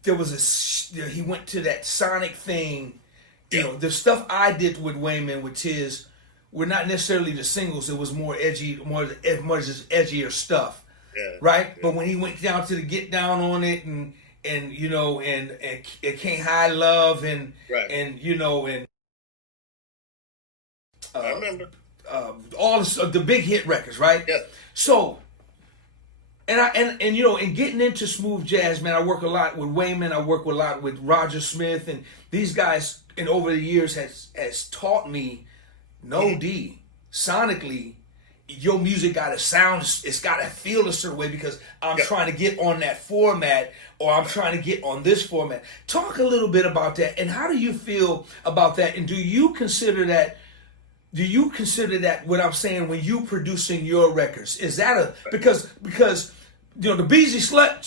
there was he went to that sonic thing. You Yeah. know, the stuff I did with Wayman with Tiz were not necessarily the singles. It was more edgy, more just edgier stuff. Yeah. Right? Yeah. But when he went down to the get down on it and you know and it can't hide love and Right. and you know and I remember. all the big hit records, right? Yeah. So and you know, in getting into smooth jazz, man, I work a lot with Wayman, I work a lot with Roger Smith, and these guys and over the years has taught me no D sonically. Your music gotta sound, it's gotta feel a certain way because I'm trying to get on that format or I'm trying to get on this format. Talk a little bit about that and how do you feel about that? And do you consider that what I'm saying when you producing your records? Is that because you know the Beasley Strut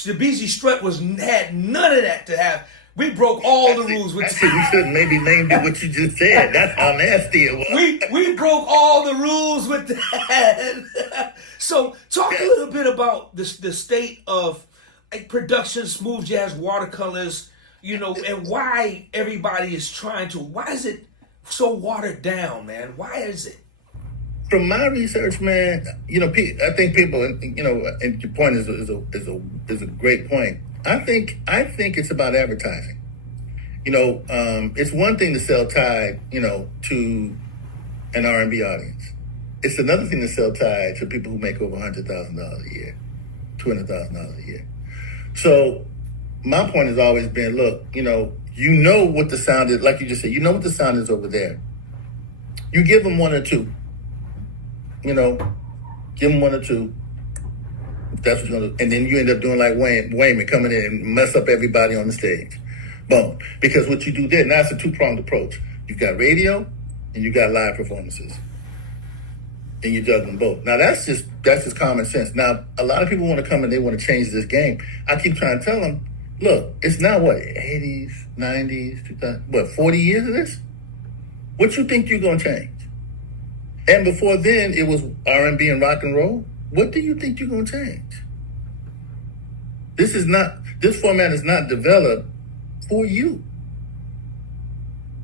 had none of that to have. We broke all the rules with Actually, you shouldn't maybe named it what you just said. That's how nasty it was. we broke all the rules with that. So talk a little bit about the state of like production, smooth jazz, watercolors, you know, and why everybody is why is it so watered down, man? Why is it? From my research, man, you know, I think people, you know, and your point is a great point. I think it's about advertising. You know, it's one thing to sell Tide, you know, to an R&B audience. It's another thing to sell Tide to people who make over $100,000 a year, $200,000 a year. So my point has always been, look, you know what the sound is, like you just said, you know what the sound is over there. You give them one or two. You know, give them one or two. That's what's gonna, and then you end up doing like Wayman coming in and mess up everybody on the stage. Boom. Because what you do there, now it's a two-pronged approach. You've got radio and you got live performances. And you're juggling both. Now that's just common sense. Now a lot of people want to come and they want to change this game. I keep trying to tell them, look, it's now what, 80s, 90s, 2000, 40 years of this? What you think you're gonna change? And before then it was R&B and rock and roll. What do you think you're going to change? This format is not developed for you.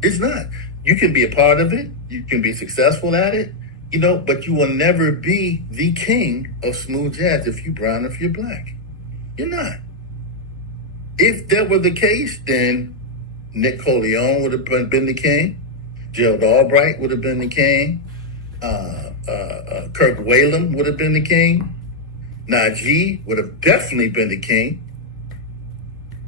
It's not. You can be a part of it. You can be successful at it, you know, but you will never be the king of smooth jazz if you're brown or if you're black. You're not. If that were the case, then Nick Corleone would have been the king. Gerald Albright would have been the king. Kirk Whalum would have been the king. Najee would have definitely been the king.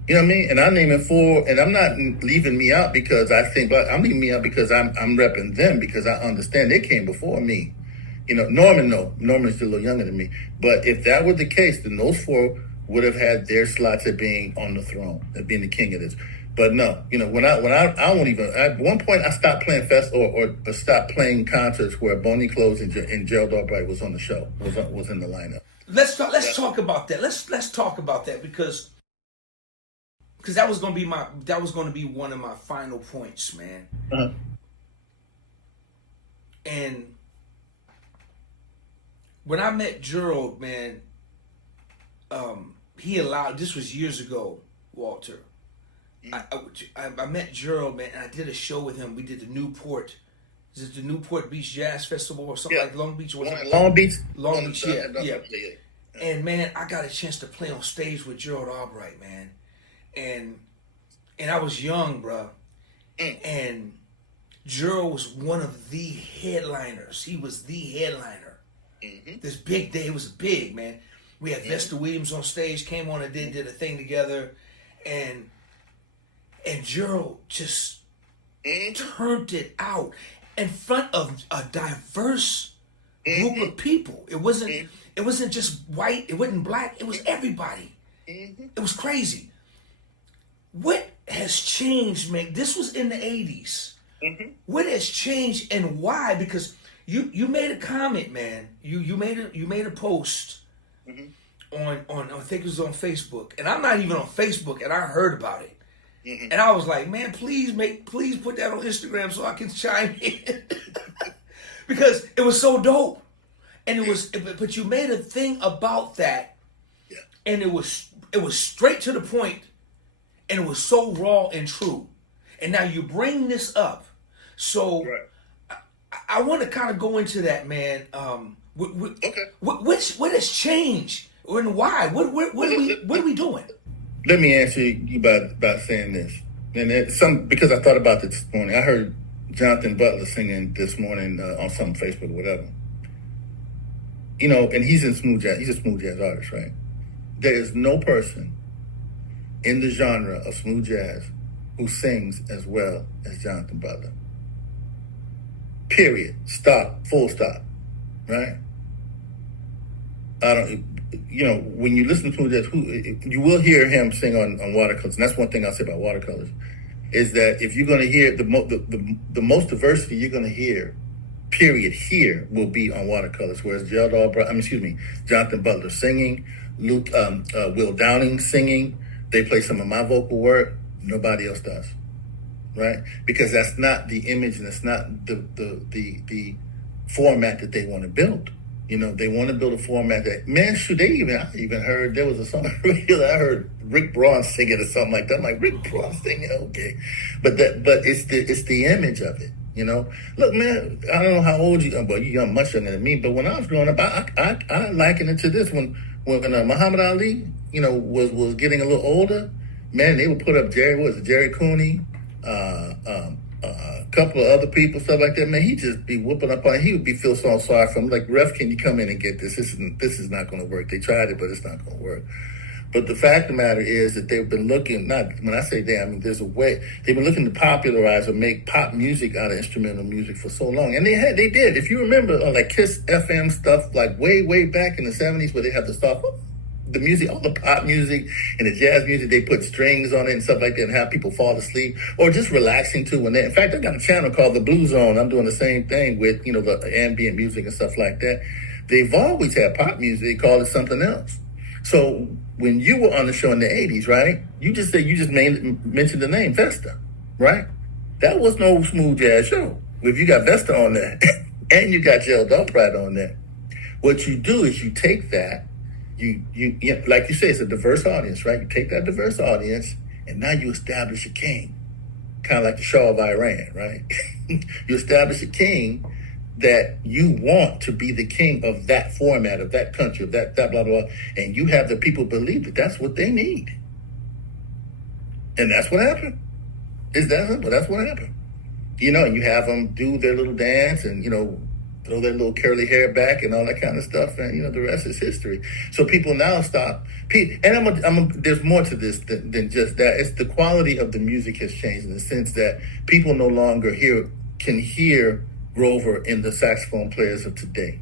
You know what I mean? And I'm naming four, and I'm not leaving me out because I think, but I'm leaving me out because I'm repping them because I understand they came before me. You know, Norman's still a little younger than me. But if that were the case, then those four would have had their slots at being on the throne, at being the king of this. But no, you know, when I won't even. At one point, I stopped playing or stopped playing concerts where Boney Close and Gerald Albright was on the show, was in the lineup. Let's talk about that. Let's talk about that because that was going to be one of my final points, man. Uh-huh. And when I met Gerald, man, he allowed. This was years ago, Walter. I met Gerald, man, and I did a show with him. We did the Newport. Is it the Newport Beach Jazz Festival or something like Long Beach? Long Beach? Long Beach, yeah. And man, I got a chance to play on stage with Gerald Albright, man. And I was young, bro. And Gerald was one of the headliners. He was the headliner. This big day, it was big, man. We had Vesta Williams on stage, came on and did a thing together, and Gerald just turned it out in front of a diverse group of people. It wasn't just white, it wasn't black, it was everybody. It was crazy. What has changed, man? This was in the 80s. What has changed and why? Because you made a comment, man. You made a post on I think it was on Facebook, and I'm not even on Facebook, and I heard about it, and I was like, man, please put that on Instagram so I can chime in because it was so dope, and but you made a thing about that, and it was straight to the point, and it was so raw and true, and now you bring this up, so I want to kind of go into that, man. What has changed and why? What are we doing? Let me answer you about saying this, and because I thought about this morning. I heard Jonathan Butler singing this morning on some Facebook or whatever. And he's in smooth jazz. He's a smooth jazz artist, right? There is no person in the genre of smooth jazz who sings as well as Jonathan Butler. Period. Stop. Full stop. Right? When you listen to jazz, you will hear him sing on watercolors. And that's one thing I'll say about watercolors, is that if you're going to hear the most diversity you're going to hear, period, here will be on watercolors. Whereas Jonathan Butler singing, Will Downing singing, they play some of my vocal work. Nobody else does, right? Because that's not the image, and it's not the format that they want to build. They want to build a format that, man, shoot, I even heard, there was a song I heard Rick Braun singing or something like that. I'm like, Rick Braun singing, okay. But it's the image of it, Look, man, I don't know how old you are, but you're much younger than me, but when I was growing up, I liken it to this. When Muhammad Ali, was getting a little older, man, they would put up Jerry Cooney, a couple of other people, stuff like that, man, he'd just be whooping up on. He would be feel so sorry for him. Like, ref, can you come in and get this? This is not going to work. They tried it, but it's not going to work. But the fact of the matter is that they've been looking. Not when I say they, I mean there's a way they've been looking to popularize or make pop music out of instrumental music for so long, and they did. If you remember, like Kiss FM stuff, like way back in the '70s, where they had to start. The music, all the pop music and the jazz music, they put strings on it and stuff like that and have people fall asleep or just relaxing too. In fact, I got a channel called The Blue Zone. I'm doing the same thing with, the ambient music and stuff like that. They've always had pop music. They called it something else. So when you were on the show in the 80s, right, you just mentioned the name Vesta, right? That was no smooth jazz show. If you got Vesta on there and you got Gerald Albright on there, what you do is you take that, You like you say, it's a diverse audience, right? You take that diverse audience, and now you establish a king, kind of like the Shah of Iran, right? You establish a king that you want to be the king of that format, of that country, of that blah, blah, blah, and you have the people believe that that's what they need. And that's what happened. It's that simple. That's what happened. And you have them do their little dance and, throw their little curly hair back and all that kind of stuff, and the rest is history. So people now stop. And there's more to this than just that. It's the quality of the music has changed in the sense that people no longer can hear Grover in the saxophone players of today.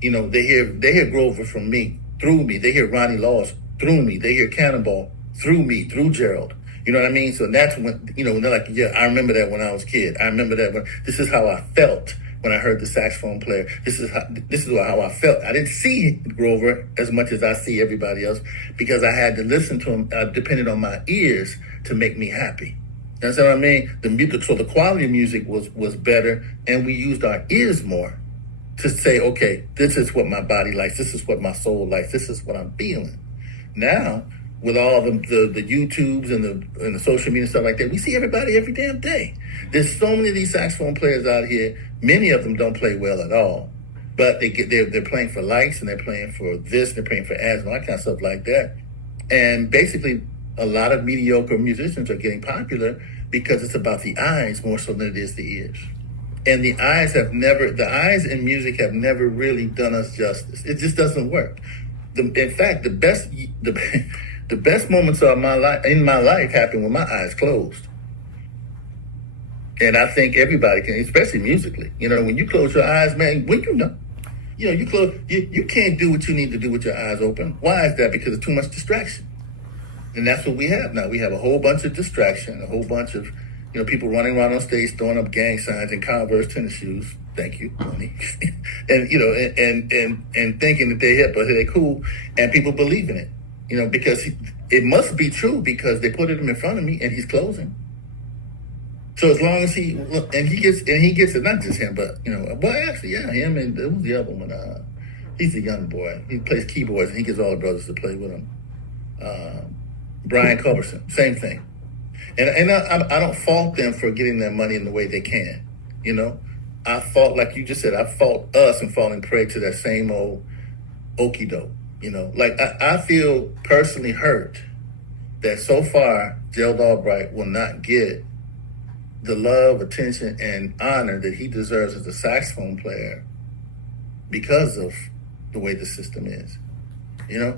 They hear Grover from me, through me. They hear Ronnie Laws through me. They hear Cannonball through me, through Gerald. You know what I mean? So that's when they're like, yeah, I remember that when I was a kid. I remember that this is how I felt when I heard the saxophone player. This is how I felt. I didn't see Grover as much as I see everybody else because I had to listen to him, depending on my ears, to make me happy. You understand what I mean? So the quality of music was better, and we used our ears more to say, okay, this is what my body likes. This is what my soul likes. This is what I'm feeling. Now, with all the YouTubes and the social media and stuff like that, we see everybody every damn day. There's so many of these saxophone players out here. Many of them don't play well at all, but they're playing for likes, and they're playing for this, and they're playing for ads and all that kind of stuff like that. And basically, a lot of mediocre musicians are getting popular because it's about the eyes more so than it is the ears. And the eyes in music have never really done us justice. It just doesn't work. In fact, the best moments of my life in my life happen with my eyes closed. And I think everybody can, especially musically. You know, when you close your eyes, man, you close, you can't do what you need to do with your eyes open. Why is that? Because of too much distraction. And that's what we have now. We have a whole bunch of distraction, a whole bunch of, people running around on stage throwing up gang signs and Converse tennis shoes. Thank you, money. And and thinking that they're hip or they're cool, and people believe in it. Because it must be true because they put him in front of me and he's closing. So as long as he gets it, not just him, but him and it was the other one. He's a young boy. He plays keyboards and he gets all the brothers to play with him. Brian Culberson, same thing. And I don't fault them for getting their money in the way they can. I fault, like you just said, I fault us and falling prey to that same old okie doke. Like I feel personally hurt that so far Gerald Albright will not get the love, attention, and honor that he deserves as a saxophone player because of the way the system is. I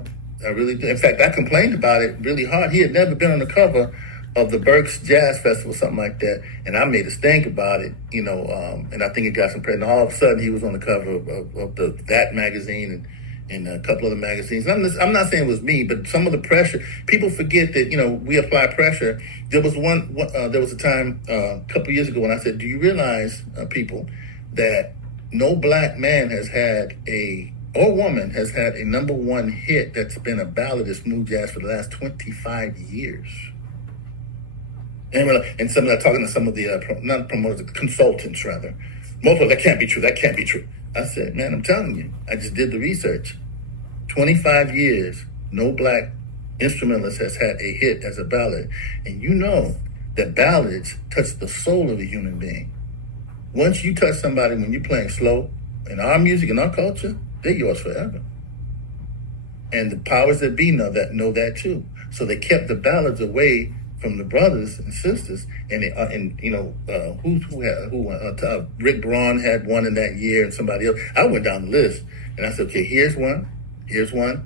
really do. In fact, I complained about it really hard. He had never been on the cover of the Berks Jazz Festival, something like that, and I made a stink about it, and I think it got some press. And all of a sudden, he was on the cover of that magazine and a couple other magazines. I'm not saying it was me, but some of the pressure, people forget that, we apply pressure. There was a time a couple years ago when I said, do you realize, people, that no black man has had or woman has had a number one hit that's been a ballad of smooth jazz for the last 25 years? And some of that, talking to some of the, not promoters, consultants rather, most of that can't be true. That can't be true. I said, man, I'm telling you, I just did the research. 25 years, no black instrumentalist has had a hit as a ballad. And that ballads touch the soul of a human being. Once you touch somebody when you're playing slow, in our music, in our culture, they're yours forever. And the powers that be know that too. So they kept the ballads away from the brothers and sisters, Rick Braun had one in that year, and somebody else. I went down the list, and I said, okay, here's one. You stop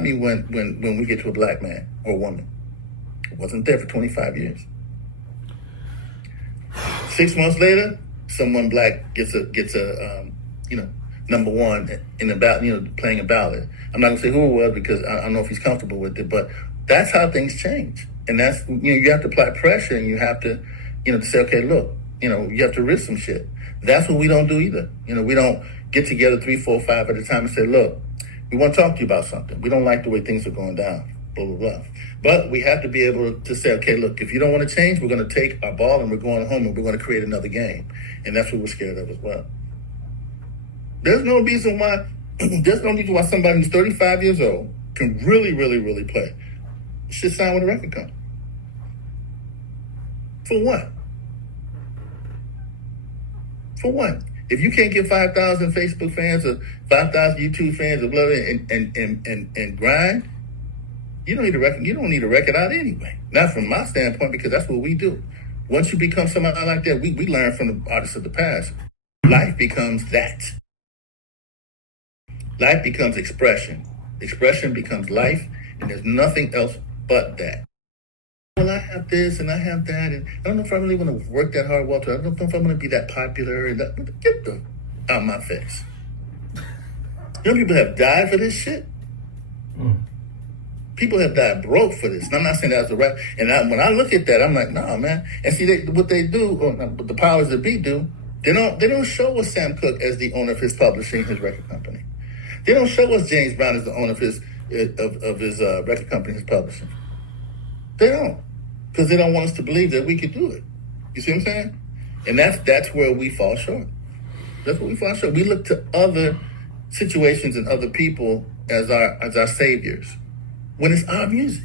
me when we get to a black man or woman. It wasn't there for 25 years. 6 months later, someone black gets a number one in playing a ballad. I'm not gonna say who it was because I don't know if he's comfortable with it, but that's how things change. And that's, you have to apply pressure and you have to, to say, okay, look, you have to risk some shit. That's what we don't do either. We don't get together 3, 4, 5 at a time and say, look, we want to talk to you about something. We don't like the way things are going down, blah, blah, blah. But we have to be able to say, okay, look, if you don't want to change, we're going to take our ball and we're going home and we're going to create another game. And that's what we're scared of as well. There's no reason why somebody who's 35 years old can really, really, really play should sign with a record company. For what? For what? If you can't get 5,000 Facebook fans or 5,000 YouTube fans or whatever and grind, you don't need a record. You don't need a record out anyway. Not from my standpoint, because that's what we do. Once you become somebody like that, we learn from the artists of the past. Life becomes that. Life becomes expression. Expression becomes life, and there's nothing else but that. Well, I have this and I have that, and I don't know if I really want to work that hard, Walter. I don't know if I'm going to be that popular. And get the out of my face. People have died for this shit. People have died broke for this. And I'm not saying that's the right. And when I look at that, I'm like, nah, man. And see, what they do, what the powers that be do, they don't show us Sam Cooke as the owner of his publishing, his record company. They don't show us James Brown as the owner of his record company, his publishing. They don't, because they don't want us to believe that we could do it. You see what I'm saying? And that's where we fall short. That's where we fall short. We look to other situations and other people as our saviors, when it's our music.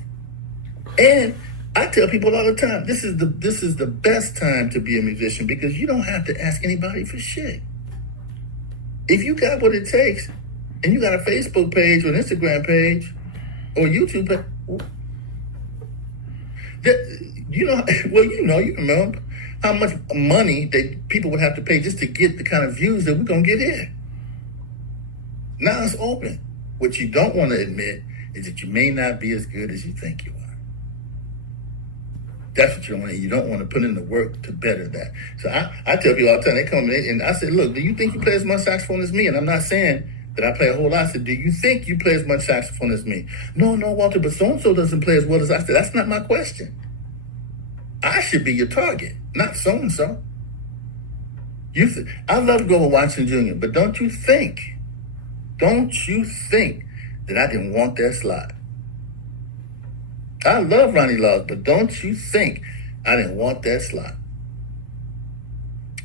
And I tell people all the time, this is the best time to be a musician, because you don't have to ask anybody for shit. If you got what it takes, and you got a Facebook page or an Instagram page or YouTube page, you remember how much money that people would have to pay just to get the kind of views that we're going to get here. Now it's open. What you don't want to admit is that you may not be as good as you think you are. That's what you don't want. You don't want to put in the work to better that. So I tell people all the time, they come in and I say, look, do you think you play as much saxophone as me? And I'm not saying that I play a whole lot. I said, do you think you play as much saxophone as me? No, Walter, but so-and-so doesn't play as well as I. Said, that's not my question. I should be your target, not so-and-so. I love Grover Washington Jr., but don't you think that I didn't want that slot? I love Ronnie Laws, but don't you think I didn't want that slot?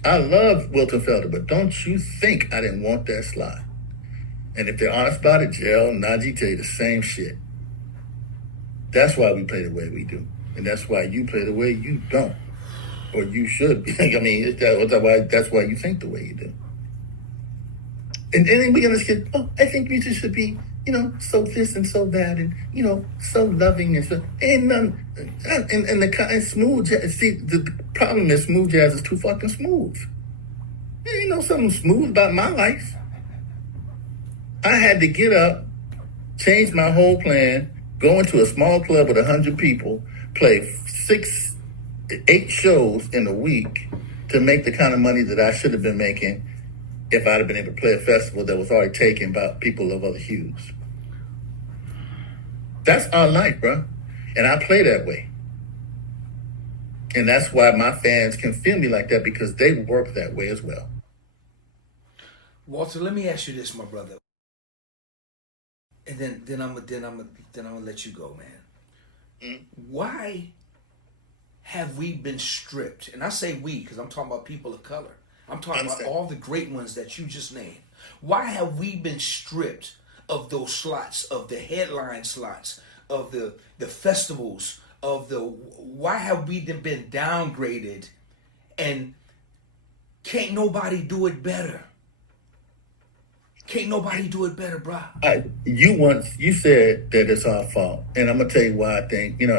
I love Wilton Felder, but don't you think I didn't want that slot? And if they're honest about it, Gerald and Najee tell you the same shit. That's why we play the way we do. And that's why you play the way you don't. Or you should be. I mean, that's why you think the way you do. And then we understand, I think music should be, so this and so that, and, so loving and so. And smooth jazz. See, the problem is smooth jazz is too fucking smooth. Something smooth about my life. I had to get up, change my whole plan, go into a small club with 100 people, play 8 shows in a week to make the kind of money that I should have been making if I'd have been able to play a festival that was already taken by people of other hues. That's our life, bro. And I play that way. And that's why my fans can feel me like that, because they work that way as well. Walter, let me ask you this, my brother. And then I'm gonna let you go, man. Why have we been stripped? And I say we because I'm talking about people of color. I'm talking about all the great ones that you just named. Why have we been stripped of those slots, of the headline slots, of the festivals, why have we been downgraded, and can't nobody do it better? Can't nobody do it better, bro. You said that it's our fault, and I'm gonna tell you why I think, and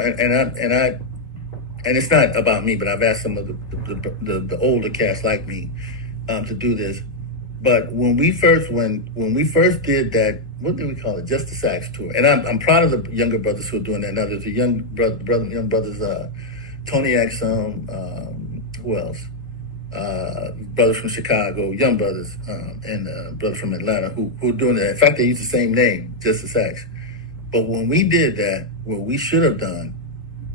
it's not about me, but I've asked some of the older cats like me to do this. But when we first did that, what do we call it? Just the Sax tour. And I'm proud of the younger brothers who are doing that now. There's a young brothers, Tony Axum, who else? Brothers from Chicago, young brothers, and brothers from Atlanta who are doing that. In fact, they use the same name, Just the Sax. But when we did that, what we should have done,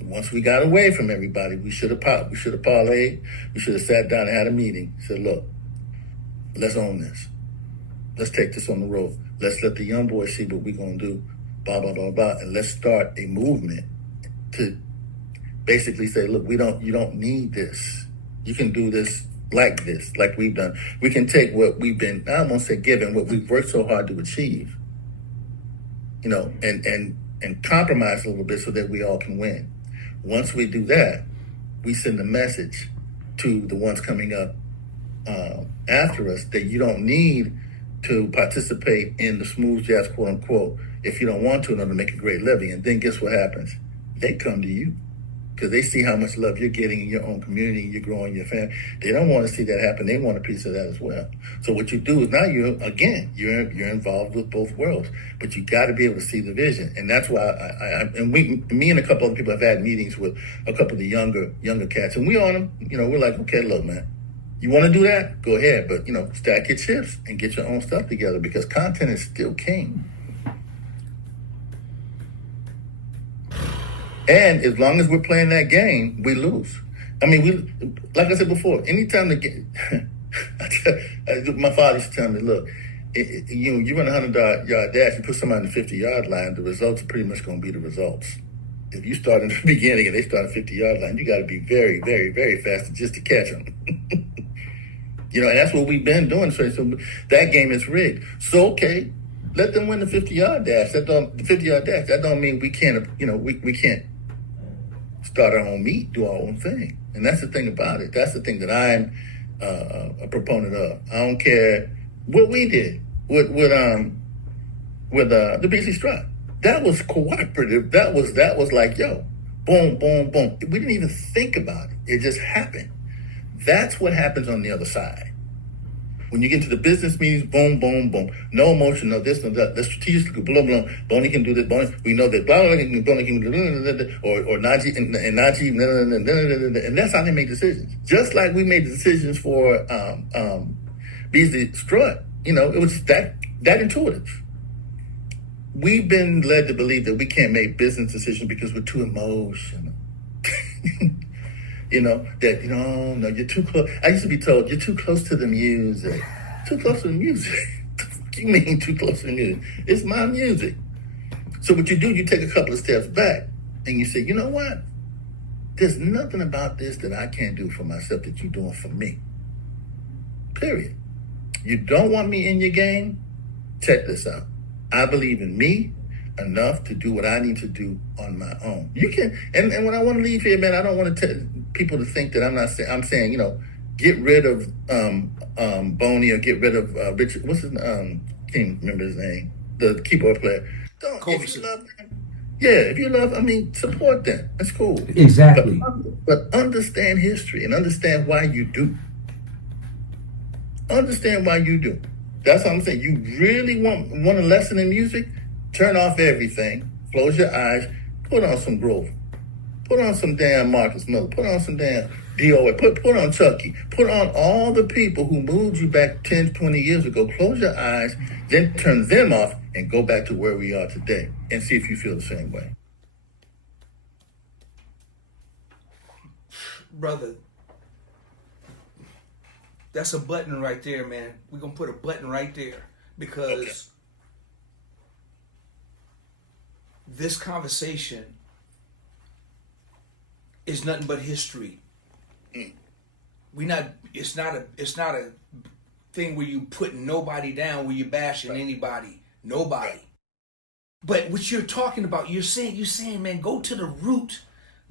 once we got away from everybody, we should have parlayed. We should have sat down and had a meeting. Said, look, let's own this. Let's take this on the road. Let's let the young boys see what we're going to do, blah, blah, blah, blah. And let's start a movement to basically say, look, you don't need this. You can do this, like we've done. We can take what we've been, I won't say given, what we've worked so hard to achieve, and compromise a little bit so that we all can win. Once we do that, we send a message to the ones coming up after us that you don't need to participate in the smooth jazz, quote unquote, if you don't want to in order to make a great living. And then guess what happens? They come to you because they see how much love you're getting in your own community, you're growing your family. They don't want to see that happen. They want a piece of that as well. So what you do is now you're involved with both worlds, but you got to be able to see the vision. And that's why me and a couple other people have had meetings with a couple of the younger cats, and we on them. We're like, okay, look, man, you want to do that? Go ahead, but stack your chips and get your own stuff together because content is still king. And as long as we're playing that game, we lose. I mean, like I said before, anytime the game, my father used to tell me, look, you run a 100-yard dash, you put somebody on the 50-yard line, the results are pretty much going to be the results. If you start in the beginning and they start on the 50-yard line, you got to be very, very, very fast just to catch them. And that's what we've been doing. So that game is rigged. So, okay, let them win the 50-yard dash. That don't mean we can't, we can't start our own meet, do our own thing. And that's the thing about it. That's the thing that I'm a proponent of. I don't care what we did with the Beasley Strut. That was cooperative. That was like, yo, boom, boom, boom. We didn't even think about it. It just happened. That's what happens on the other side. When you get into the business meetings, boom, boom, boom. No emotion, no this, no that. Let's strategically, blah, blah. Boney can do this. Boney, we know that, blah, blah, Boney can or Najee, and Najee, and that's how they make decisions. Just like we made the decisions for Beasley Strut, it was that intuitive. We've been led to believe that we can't make business decisions because we're too emotional. No, you're too close. I used to be told, you're too close to the music. Too close to the music? What do you mean too close to the music? It's my music. So what you do, you take a couple of steps back and you say, you know what? There's nothing about this that I can't do for myself that you're doing for me. Period. You don't want me in your game? Check this out. I believe in me enough to do what I need to do on my own. You can, and when I want to leave here, man, I don't want to tell people to think that I'm saying, get rid of Boney or get rid of Richard. What's his name? Can't remember his name. The keyboard player. Don't. If you love them, support them. That's cool. Exactly. But understand history and understand why you do. Understand why you do. That's what I'm saying. You really want a lesson in music? Turn off everything. Close your eyes. Put on some Groove. Put on some damn Marcus Miller. Put on some damn DOA. Put on Chucky. Put on all the people who moved you back 10, 20 years ago. Close your eyes. Then turn them off and go back to where we are today and see if you feel the same way. Brother, that's a button right there, man. We're going to put a button right there because this conversation is nothing but history. It's not a thing where you putting nobody down, where you bashing anybody. Nobody. But what you're talking about, you're saying, man, go to the root.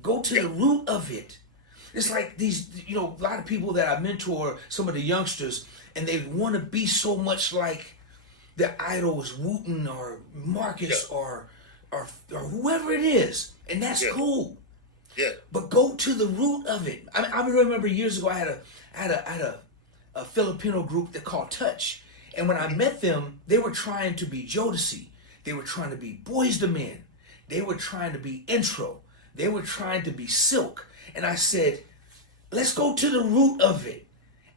Go to the root of it. It's like these, a lot of people that I mentor, some of the youngsters, and they want to be so much like their idols, Wooten or Marcus or whoever it is, and that's cool. Yeah. But go to the root of it. I remember years ago, I had a Filipino group that called Touch, and when I met them, they were trying to be Jodeci. They were trying to be Boys II Men. They were trying to be Intro. They were trying to be Silk. And I said, let's go to the root of it.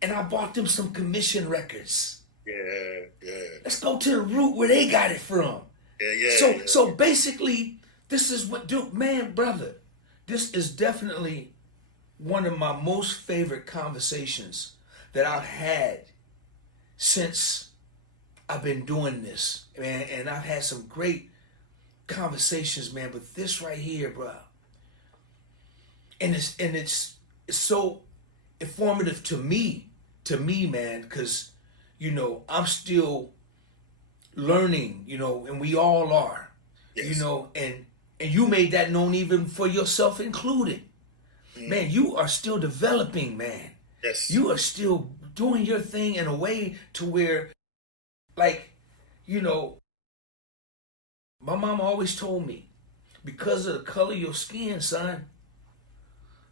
And I bought them some commission records. Yeah. Let's go to the root where they got it from. So basically, this is what brother, this is definitely one of my most favorite conversations that I've had since I've been doing this, man. And I've had some great conversations, man. But this right here, bro, and it's so informative to me, man, because I'm still learning, and we all are, and you made that known even for yourself included. Man, you are still developing, man. Yes. You are still doing your thing in a way to where, like, my mama always told me, because of the color of your skin, son,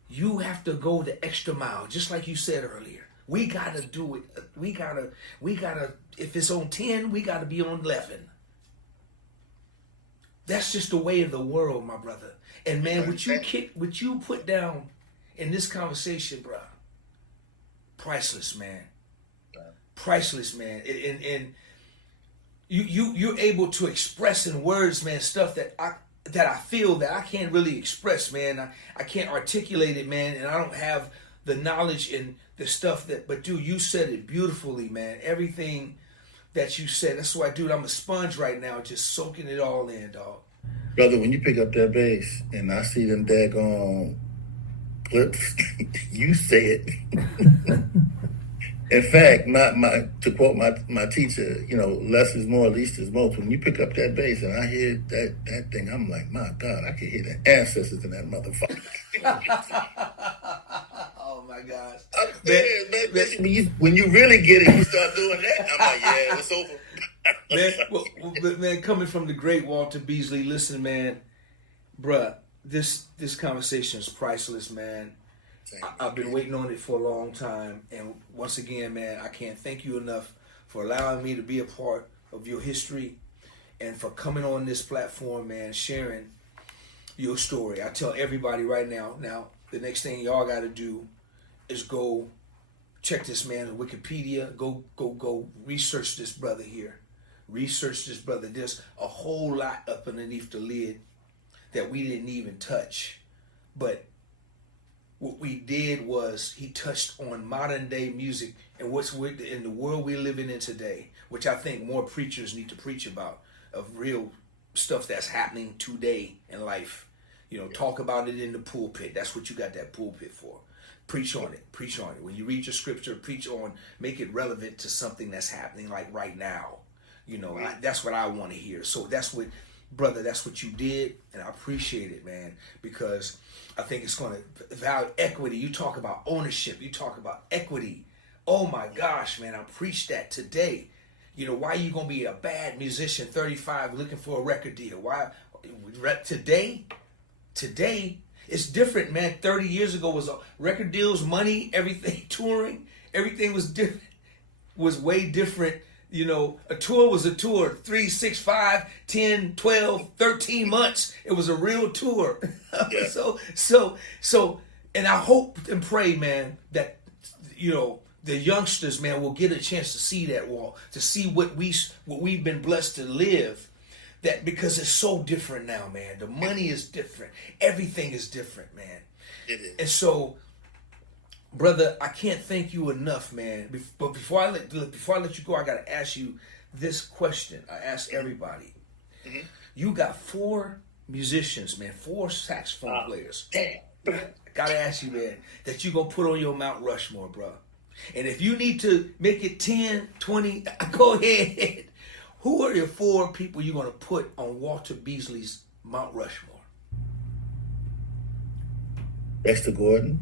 you have to go the extra mile, just like you said earlier. We gotta do it. We gotta, if it's on 10, we gotta be on 11. That's just the way of the world, my brother. And man, what you put down in this conversation, bro, priceless, man. Priceless, man. And you're able to express in words, man, stuff that I feel that I can't really express, man. I can't articulate it, man, and I don't have the knowledge and the stuff but dude, you said it beautifully, man. Everything that you said, that's why, dude, I'm a sponge right now, just soaking it all in, dog. Brother, when you pick up that bass and I see them daggone clips, you say it. In fact, to quote my teacher, less is more, least is most. When you pick up that bass and I hear that thing, I'm like, my God, I can hear the ancestors in that motherfucker. Oh my gosh. Man, when you really get it, you start doing that, I'm like, yeah, it's over. Man, man, coming from the great Walter Beasley, listen, man, bruh, this conversation is priceless, man. I've been waiting on it for a long time, and once again, man, I can't thank you enough for allowing me to be a part of your history, and for coming on this platform, man, sharing your story. I tell everybody right now. Now, the next thing y'all got to do is go check this man's Wikipedia. Go research this brother here. Research this brother. There's a whole lot up underneath the lid that we didn't even touch, but what we did was he touched on modern day music and what's in the world we're living in today, which I think more preachers need to preach about, of real stuff that's happening today in life. You know, talk about it in the pulpit. That's what you got that pulpit for. Preach on it. Preach on it. When you read your scripture, preach on, make it relevant to something that's happening like right now. You know, that's what I want to hear. So that's what, brother, that's what you did, and I appreciate it, man, because I think it's going to value equity. You talk about ownership. You talk about equity. Oh my gosh, man, I preached that today. You know, why are you going to be a bad musician, 35, looking for a record deal? Why? Today, it's different, man. 30 years ago was record deals, money, everything, touring, everything was different, was way different. You know, a tour was a tour, 3, 6, 5, 10, 12, 13 months. It was a real tour. Yeah. So, and I hope and pray, man, that, you know, the youngsters, man, will get a chance to see that wall, to see what we've been blessed to live. That because it's so different now, man. The money is different. Everything is different, man. It is. And so, brother, I can't thank you enough, man. But before I let you go, I gotta ask you this question. I ask everybody. Mm-hmm. You got 4 musicians, man, 4 saxophone players. Damn. Gotta ask you, man, that you gonna put on your Mount Rushmore, bro. And if you need to make it 10, 20, go ahead. Who are your 4 people you're gonna put on Walter Beasley's Mount Rushmore? Dexter Gordon,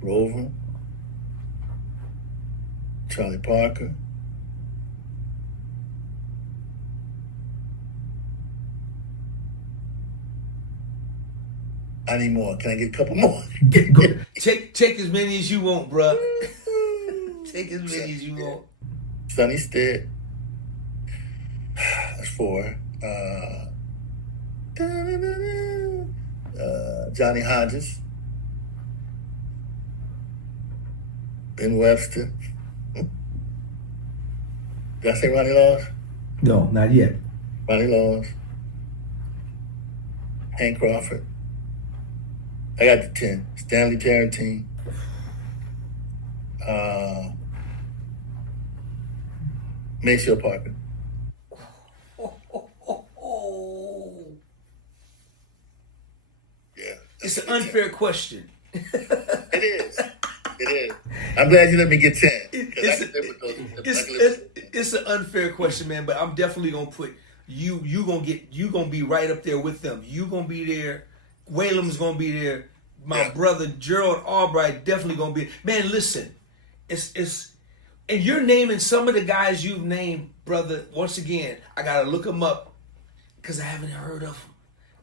Grover, Charlie Parker, I need more. Can I get a couple more? Take as many as you want, bro. Take as many as you want. Sonny Stitt. That's 4. Johnny Hodges. Ben Webster. Did I say Ronnie Laws? No, not yet. Ronnie Laws. Hank Crawford. I got the 10. Stanley Tarantine. Maceo Parker. Yeah. It's an unfair question. It is. It is. I'm glad you let me get 10. It's an unfair question, man. But I'm definitely gonna put you. You gonna be right up there with them. You gonna be there. Whalem's gonna be there. My brother Gerald Albright definitely gonna be. Man, listen, it's. And you're naming some of the guys you've named, brother. Once again, I gotta look them up because I haven't heard of them.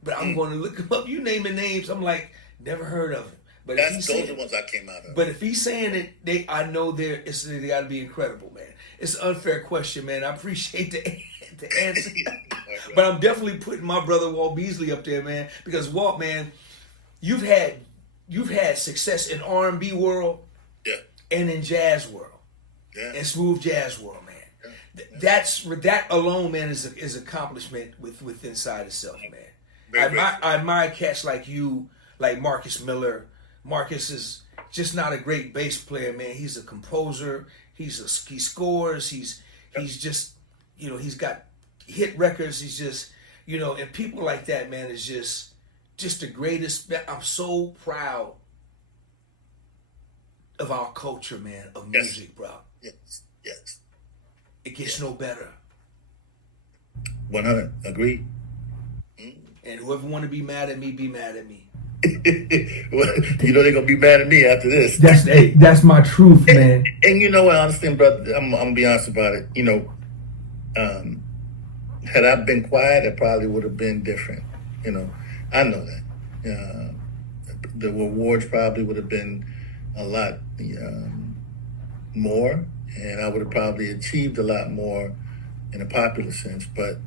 But I'm going to look them up. You naming names, I'm like, never heard of them. But those are the ones I came out of. But if he's saying it, I know they got to be incredible, man. It's an unfair question, man. I appreciate the answer. But I'm definitely putting my brother Walt Beasley up there, man, because Walt, man, you've had success in R&B world, and in jazz world. Yeah. And smooth jazz world, man. Yeah. That alone, man, is accomplishment with inside itself, man. I admire cats like you, like Marcus Miller. Marcus is just not a great bass player, man. He's a composer. He scores. He's just, you know, he's got hit records. He's just, you know, and people like that, man, is just the greatest. I'm so proud of our culture, man, of music, bro. Yes. It gets no better. 100. Agree. And whoever want to be mad at me, be mad at me. Well, you know they're gonna be mad at me after this. That's my truth, man. And you know what? Honestly, brother, I'm gonna be honest about it. You know, had I been quiet, it probably would have been different. You know, I know that. the rewards probably would have been a lot more, and I would have probably achieved a lot more in a popular sense. But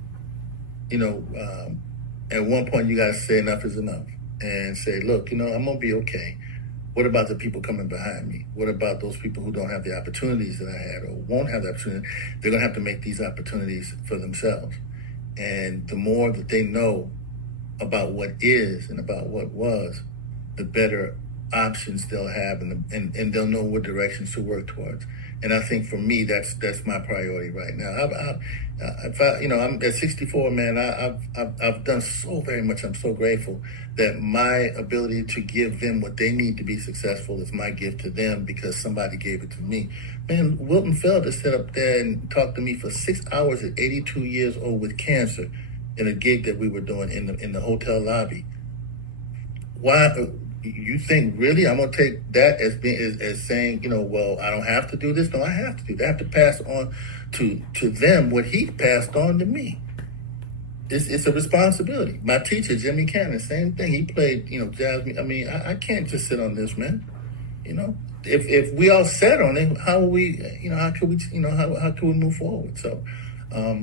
at one point you got to say enough is enough, and say, look, I'm gonna be okay. What about the people coming behind me? What about those people who don't have the opportunities that I had or won't have the opportunity? They're gonna have to make these opportunities for themselves. And the more that they know about what is and about what was, the better options they'll have, and they'll know what directions to work towards. And I think for me, that's my priority right now. I'm at 64, man. I've done so very much. I'm so grateful that my ability to give them what they need to be successful is my gift to them because somebody gave it to me. Man, Wilton Felder sat up there and talked to me for 6 hours at 82 years old with cancer in a gig that we were doing in the hotel lobby. Why? You think really I'm gonna take that as being as saying, well, I don't have to do this? No, I have to do that. I have to pass on to them what he passed on to me. It's a responsibility. My teacher, Jimmy Cannon, same thing. He played, jazz. I mean, I can't just sit on this, man. If we all sat on it, how will we? How could we? How could we move forward? So,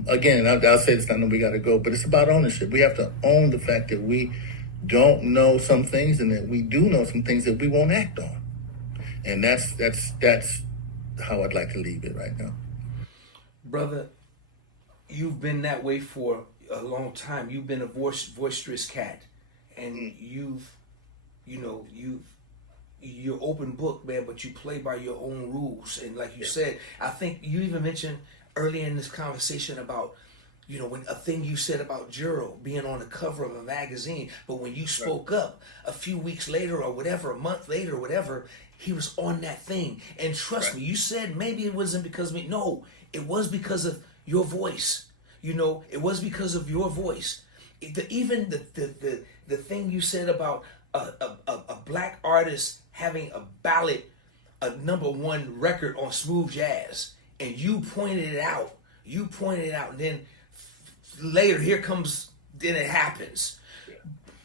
again, I'll say this. I know we got to go, but it's about ownership. We have to own the fact that we don't know some things and that we do know some things that we won't act on. And that's how I'd like to leave it right now. Brother, you've been that way for a long time. You've been a boisterous cat, and you're open book, man, but you play by your own rules. And like you said, I think you even mentioned earlier in this conversation about when a thing you said about Juro being on the cover of a magazine, but when you spoke up a few weeks later or whatever, a month later or whatever, he was on that thing. And trust me, you said maybe it wasn't because of me. No, it was because of your voice. It was because of your voice. Even the thing you said about a black artist having a ballot, a #1 record on smooth jazz, and you pointed it out. And then later, then it happens.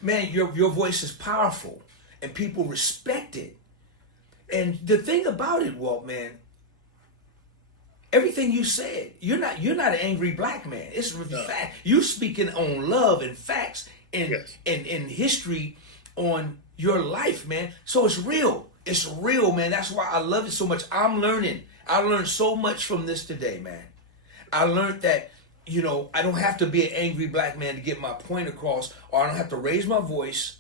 Man, your voice is powerful, and people respect it. And the thing about it, Walt, man, everything you said, you're not an angry black man. It's fact. You speaking on love and facts and history on your life, man. So it's real. It's real, man. That's why I love it so much. I'm learning. I learned so much from this today, man. I learned that I don't have to be an angry black man to get my point across, or I don't have to raise my voice.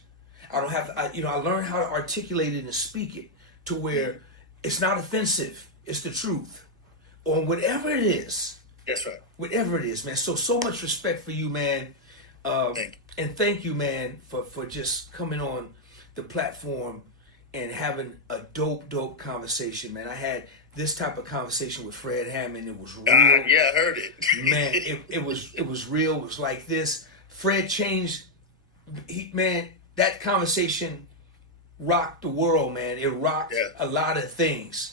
I don't have to, I learned how to articulate it and speak it to where it's not offensive. It's the truth. Or whatever it is. That's right. Whatever it is, man. So much respect for you, man. Thank you. And thank you, man, for just coming on the platform and having a dope conversation, man. I had this type of conversation with Fred Hammond. It was real. Yeah, I heard it. Man, it was real. It was like this. Fred changed. That conversation rocked the world, man. It rocked a lot of things.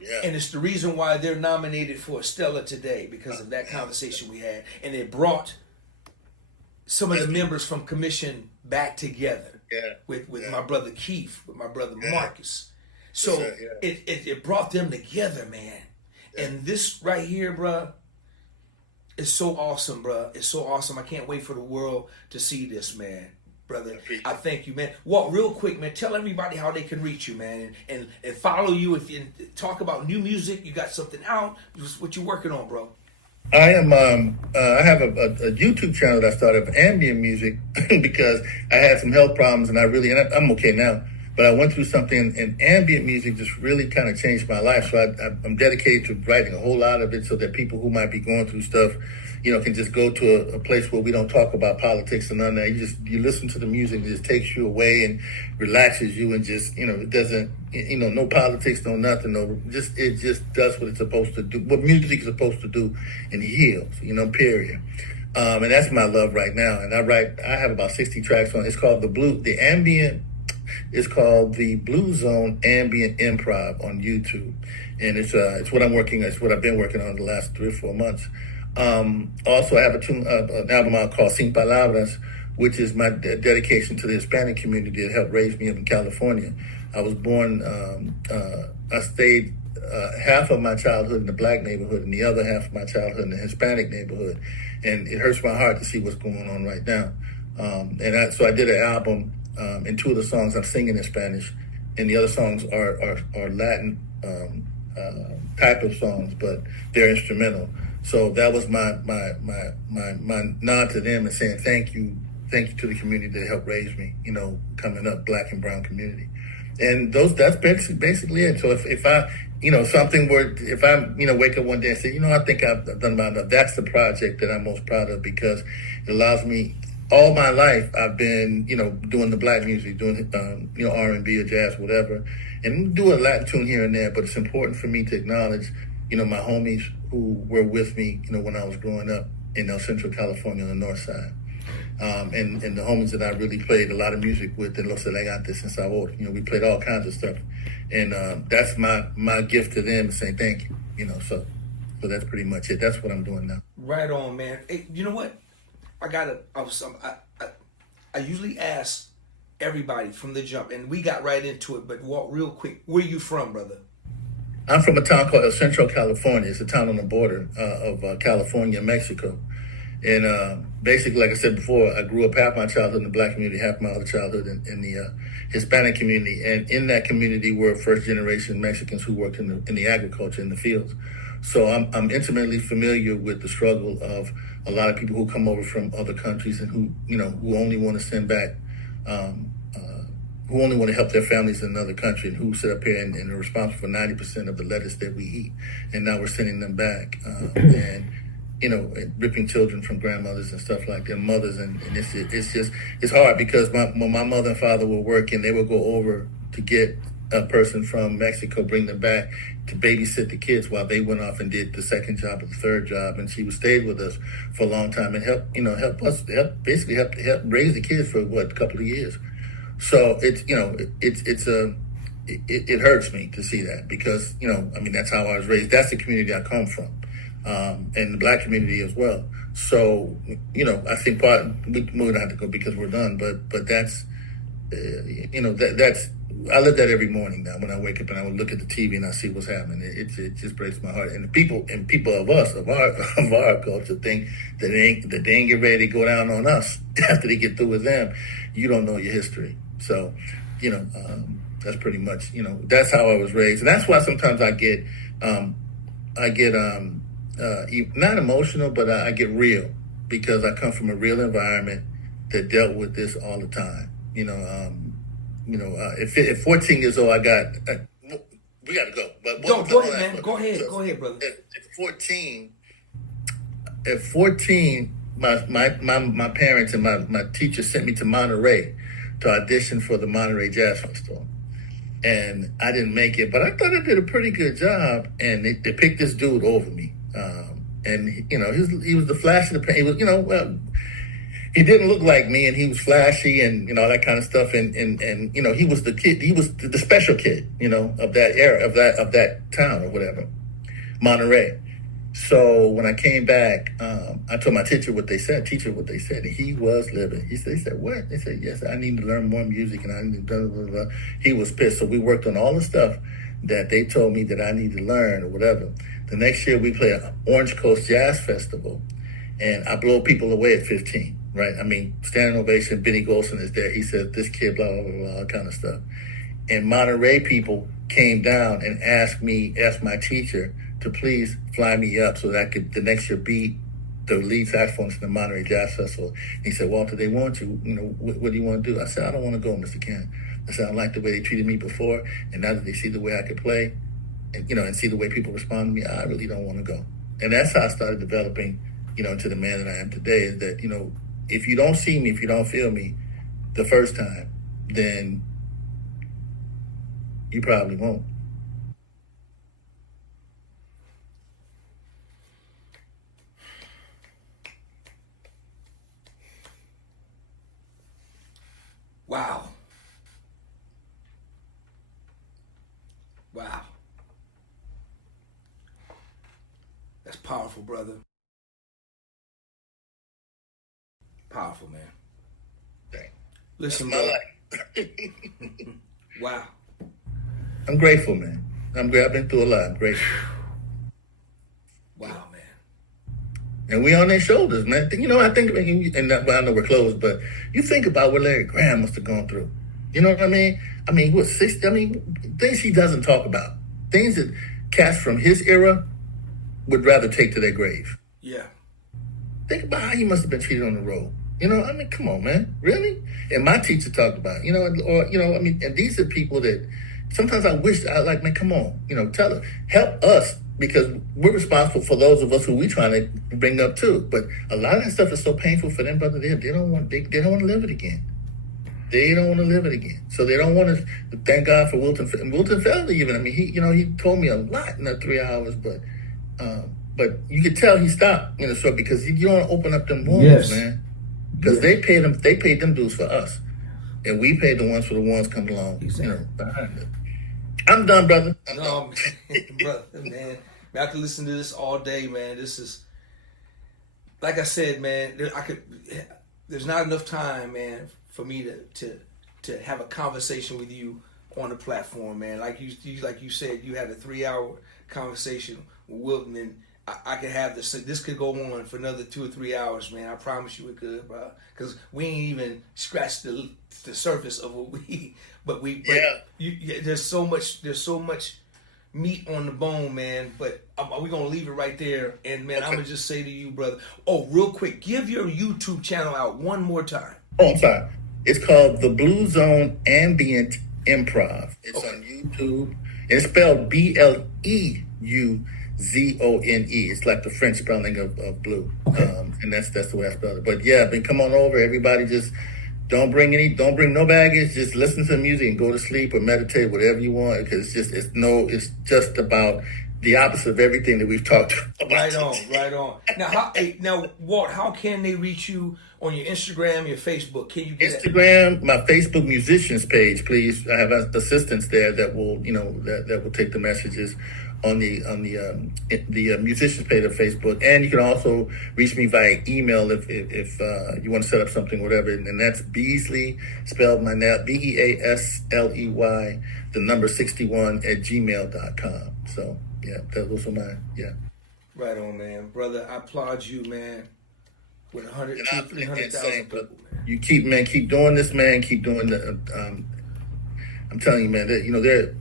Yeah. And it's the reason why they're nominated for a Stella today, because of that conversation we had. And it brought some of the members from Commission back together with my brother Keith, with my brother Marcus. So it brought them together, man. Yeah. And this right here, bruh, is so awesome, bruh. It's so awesome. I can't wait for the world to see this, man. Brother, I thank you, man. Walt, real quick, man, tell everybody how they can reach you, man, and follow you. If you talk about new music, you got something out, what you working on, bro? I am. I have a YouTube channel that I started of ambient music because I had some health problems, and I'm okay now. But I went through something, and ambient music just really kind of changed my life. So I'm dedicated to writing a whole lot of it, so that people who might be going through stuff, can just go to a place where we don't talk about politics and none of that. You listen to the music, and it just takes you away and relaxes you, and just it doesn't no politics, no nothing, it just does what it's supposed to do, what music is supposed to do, and heals, period. And that's my love right now. And I have about 60 tracks on. It's called It's called the Blue Zone Ambient Improv on YouTube, and it's what it's what I've been working on the last 3 or 4 months. Also, I have an album out called Sin Palabras, which is my dedication to the Hispanic community that helped raise me up in California. I was born, I stayed half of my childhood in the black neighborhood and the other half of my childhood in the Hispanic neighborhood. And it hurts my heart to see what's going on right now. So I did an album, and two of the songs I'm singing in Spanish, and the other songs are Latin type of songs, but they're instrumental. So that was my nod to them and saying thank you to the community that helped raise me, coming up, black and brown community. And that's basically it. So if I, if I, wake up one day and say, I think I've done about enough, that's the project that I'm most proud of, because it allows me, all my life I've been, doing the black music, doing, R&B or jazz, whatever, and do a Latin tune here and there. But it's important for me to acknowledge, my homies who were with me, when I was growing up in El Centro, California, on the north side. And the homies that I really played a lot of music with in Los Elegantes and Sabor. We played all kinds of stuff. And that's my gift to them, saying thank you, so that's pretty much it. That's what I'm doing now. Right on, man. Hey, you know what? I usually ask everybody from the jump, and we got right into it, but walk real quick. Where you from, brother? I'm from a town called El Centro, California. It's a town on the border of California and Mexico. And basically, like I said before, I grew up half my childhood in the black community, half my other childhood in the Hispanic community. And in that community were first-generation Mexicans who worked in the agriculture, in the fields. So I'm intimately familiar with the struggle of a lot of people who come over from other countries and who only want to send back, who only want to help their families in another country, and who sit up here and are responsible for 90% of the lettuce that we eat. And now we're sending them back. And ripping children from grandmothers and stuff like their mothers, and it's hard, because when my mother and father were working, they would go over to get a person from Mexico, bring them back to babysit the kids while they went off and did the second job or the third job, and she would stay with us for a long time and help raise the kids for a couple of years. So it hurts me to see that, because that's how I was raised. That's the community I come from. And the black community as well. So, I think we don't have to go because we're done, but that's, that's, I live that every morning now when I wake up and I would look at the TV and I see what's happening. It just breaks my heart. And the people of our culture think that they ain't get ready to go down on us after they get through with them. You don't know your history. So, that's pretty much, that's how I was raised. And that's why sometimes I get not emotional, but I get real, because I come from a real environment that dealt with this all the time. At 14 years old, we got to go. But go ahead, man. Go ahead, brother. At 14, my parents and my teacher sent me to Monterey to audition for the Monterey Jazz Festival. And I didn't make it, but I thought I did a pretty good job. And they picked this dude over me. And he was the flash of the pan. He was, he didn't look like me, and he was flashy and all that kind of stuff. And he was the kid. He was the special kid, of that era, of that town or whatever, Monterey. So when I came back, I told my teacher what they said, and he was livid. They said, what? They said, yes, I need to learn more music, and I need to blah, blah, blah. He was pissed. So we worked on all the stuff that they told me that I need to learn or whatever. The next year we play an Orange Coast Jazz Festival, and I blow people away at 15, right? I mean, standing ovation, Benny Golson is there. He said, this kid, blah, blah, blah, blah, all kind of stuff. And Monterey people came down and asked my teacher to please fly me up so that I could the next year be the lead saxophonist in the Monterey Jazz Festival. And he said, Walter, they want you. What do you want to do? I said, I don't want to go, Mr. Ken. I said, I like the way they treated me before, and now that they see the way I could play, and see the way people respond to me, I really don't want to go. And that's how I started developing, into the man that I am today. Is that, if you don't see me, if you don't feel me the first time, then you probably won't. Wow. Wow. That's powerful, brother. Powerful, man. Listen, That's bro. my life. Wow. I'm grateful, man. I've been through a lot. I'm grateful. Wow, man. And we on their shoulders, man. You know, I think, well, I know we're closed, but you think about what Larry Graham must have gone through. You know what I mean? I mean, what, 60? I mean, things he doesn't talk about. Things that cats from his era would rather take to their grave. Yeah. Think about how he must have been treated on the road. You know, I mean, come on, man. Really? And my teacher talked about it, I mean, and these are people that sometimes I wish, man, come on, help us, because we're responsible for those of us who we trying to bring up too. But a lot of that stuff is so painful for them, brother. They don't want to live it again. They don't want to live it again. So they don't want to. Thank God for Wilton Felder. Even, I mean, he told me a lot in that 3 hours, but you could tell he stopped, so because you don't want to open up them wounds, man. Because they paid them dues for us, and we paid the ones for the ones coming along, behind it. I'm done, brother. Man, brother, man. I could listen to this all day, man. This is, like I said, man. There's not enough time, man, for me to have a conversation with you on the platform, man. Like you said, you had a 3-hour conversation with Wilton, and I could have this. This could go on for another 2 or 3 hours, man. I promise you it could, bro. Because we ain't even scratched the surface of what we. There's so much meat on the bone, man. But we're gonna leave it right there. And man, okay. I'm gonna just say to you, brother. Oh, real quick, give your YouTube channel out one more time. Oh, I'm sorry. It's called the Blue Zone Ambient Improv. It's on YouTube. It's spelled BLEUZONE. It's like the French spelling of blue. Okay. And that's the way I spell it. But yeah, come on over. Everybody just don't bring no baggage. Just listen to the music and go to sleep or meditate, whatever you want. Because it's just about the opposite of everything that we've talked about. Right on. Now, Walt, how can they reach you on your Instagram, your Facebook? Can you get Instagram, my Facebook musicians page, please. I have assistants there that will, that will take the messages on the musicians page of Facebook, and you can also reach me via email if you want to set up something, whatever. And that's Beasley, spelled my name Beasley, the number 61 at gmail.com. So yeah, those are mine. Yeah. Right on, man, brother. I applaud you, man. With 300,000 people, man. You keep doing this, man. Keep doing the. I'm telling you, man. That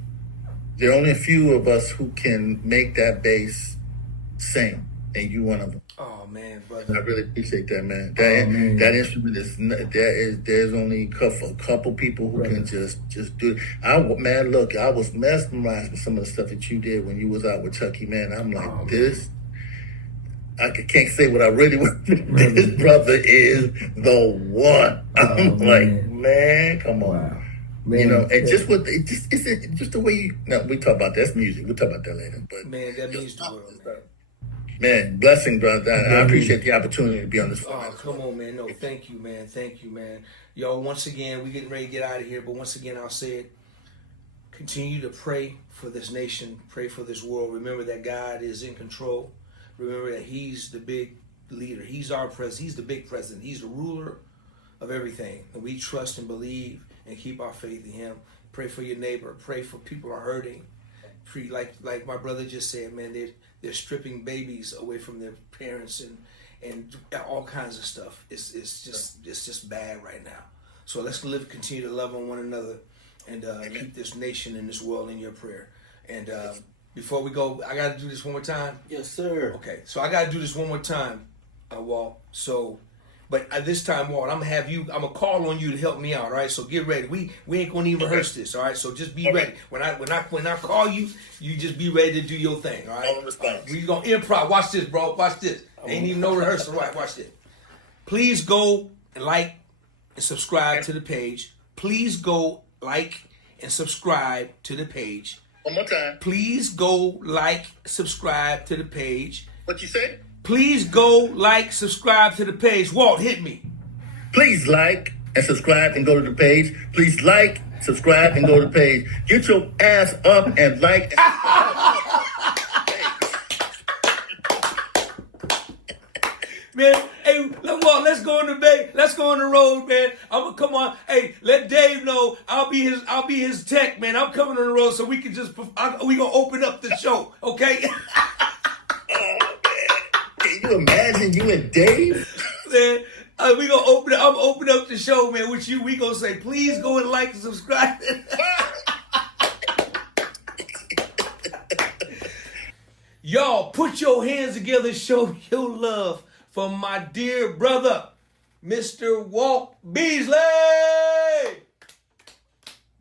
there are only a few of us who can make that bass sing, and you one of them. Oh man, brother. I really appreciate that, man. That instrument there's only a couple people who can just do it. I was mesmerized with some of the stuff that you did when you was out with Chucky, man. I'm like, this. I can't say what I really want. This brother is the one. I'm like, man, come on. Wow. Man, and just the way we talk about that's music. We'll talk about that later. But man, that means the world, man. Man, blessing, brother. I appreciate the opportunity to be on this phone. Oh, come on, man. No, thank you, man. Yo, once again, we getting ready to get out of here, but once again, I'll say it. Continue to pray for this nation, pray for this world. Remember that God is in control. Remember that He's the big leader. He's our president. He's the big president. He's the ruler of everything. And we trust and believe and keep our faith in Him. Pray for your neighbor. Pray for people who are hurting. Like my brother just said, man, they're stripping babies away from their parents and all kinds of stuff. It's just bad right now. So let's continue to love on one another and keep this nation and this world in your prayer. And before we go, I got to do this one more time. Yes, sir. Okay, so I got to do this one more time, Walt. So. But this time, Walt, I'm gonna call on you to help me out, all right? So get ready. We ain't gonna even rehearse this, all right? So just be ready. When I call you, you just be ready to do your thing, all right? We gonna improv. Watch this, bro. Watch this. Ain't even no rehearsal, right? Watch this. Please go and like and subscribe to the page. Please go like and subscribe to the page. One more time. Please go like, subscribe to the page. What you say? Please go like, subscribe to the page. Walt, hit me. Please like and subscribe and go to the page. Please like, subscribe, and go to the page. Get your ass up and like. Man, hey, let's go on the bay. Let's go on the road, man. I'm gonna come on. Hey, let Dave know I'll be his tech, man. I'm coming on the road so we can we gonna open up the show, okay? Oh, man. Can you imagine you and Dave? Man, we gonna I'm open up the show, man, with you. We gonna say, please go and like and subscribe. Y'all, put your hands together and show your love for my dear brother, Mr. Walt Beasley.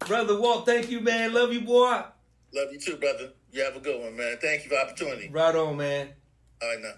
Brother Walt, thank you, man. Love you, boy. Love you too, brother. You have a good one, man. Thank you for the opportunity. Right on, man. All right, now.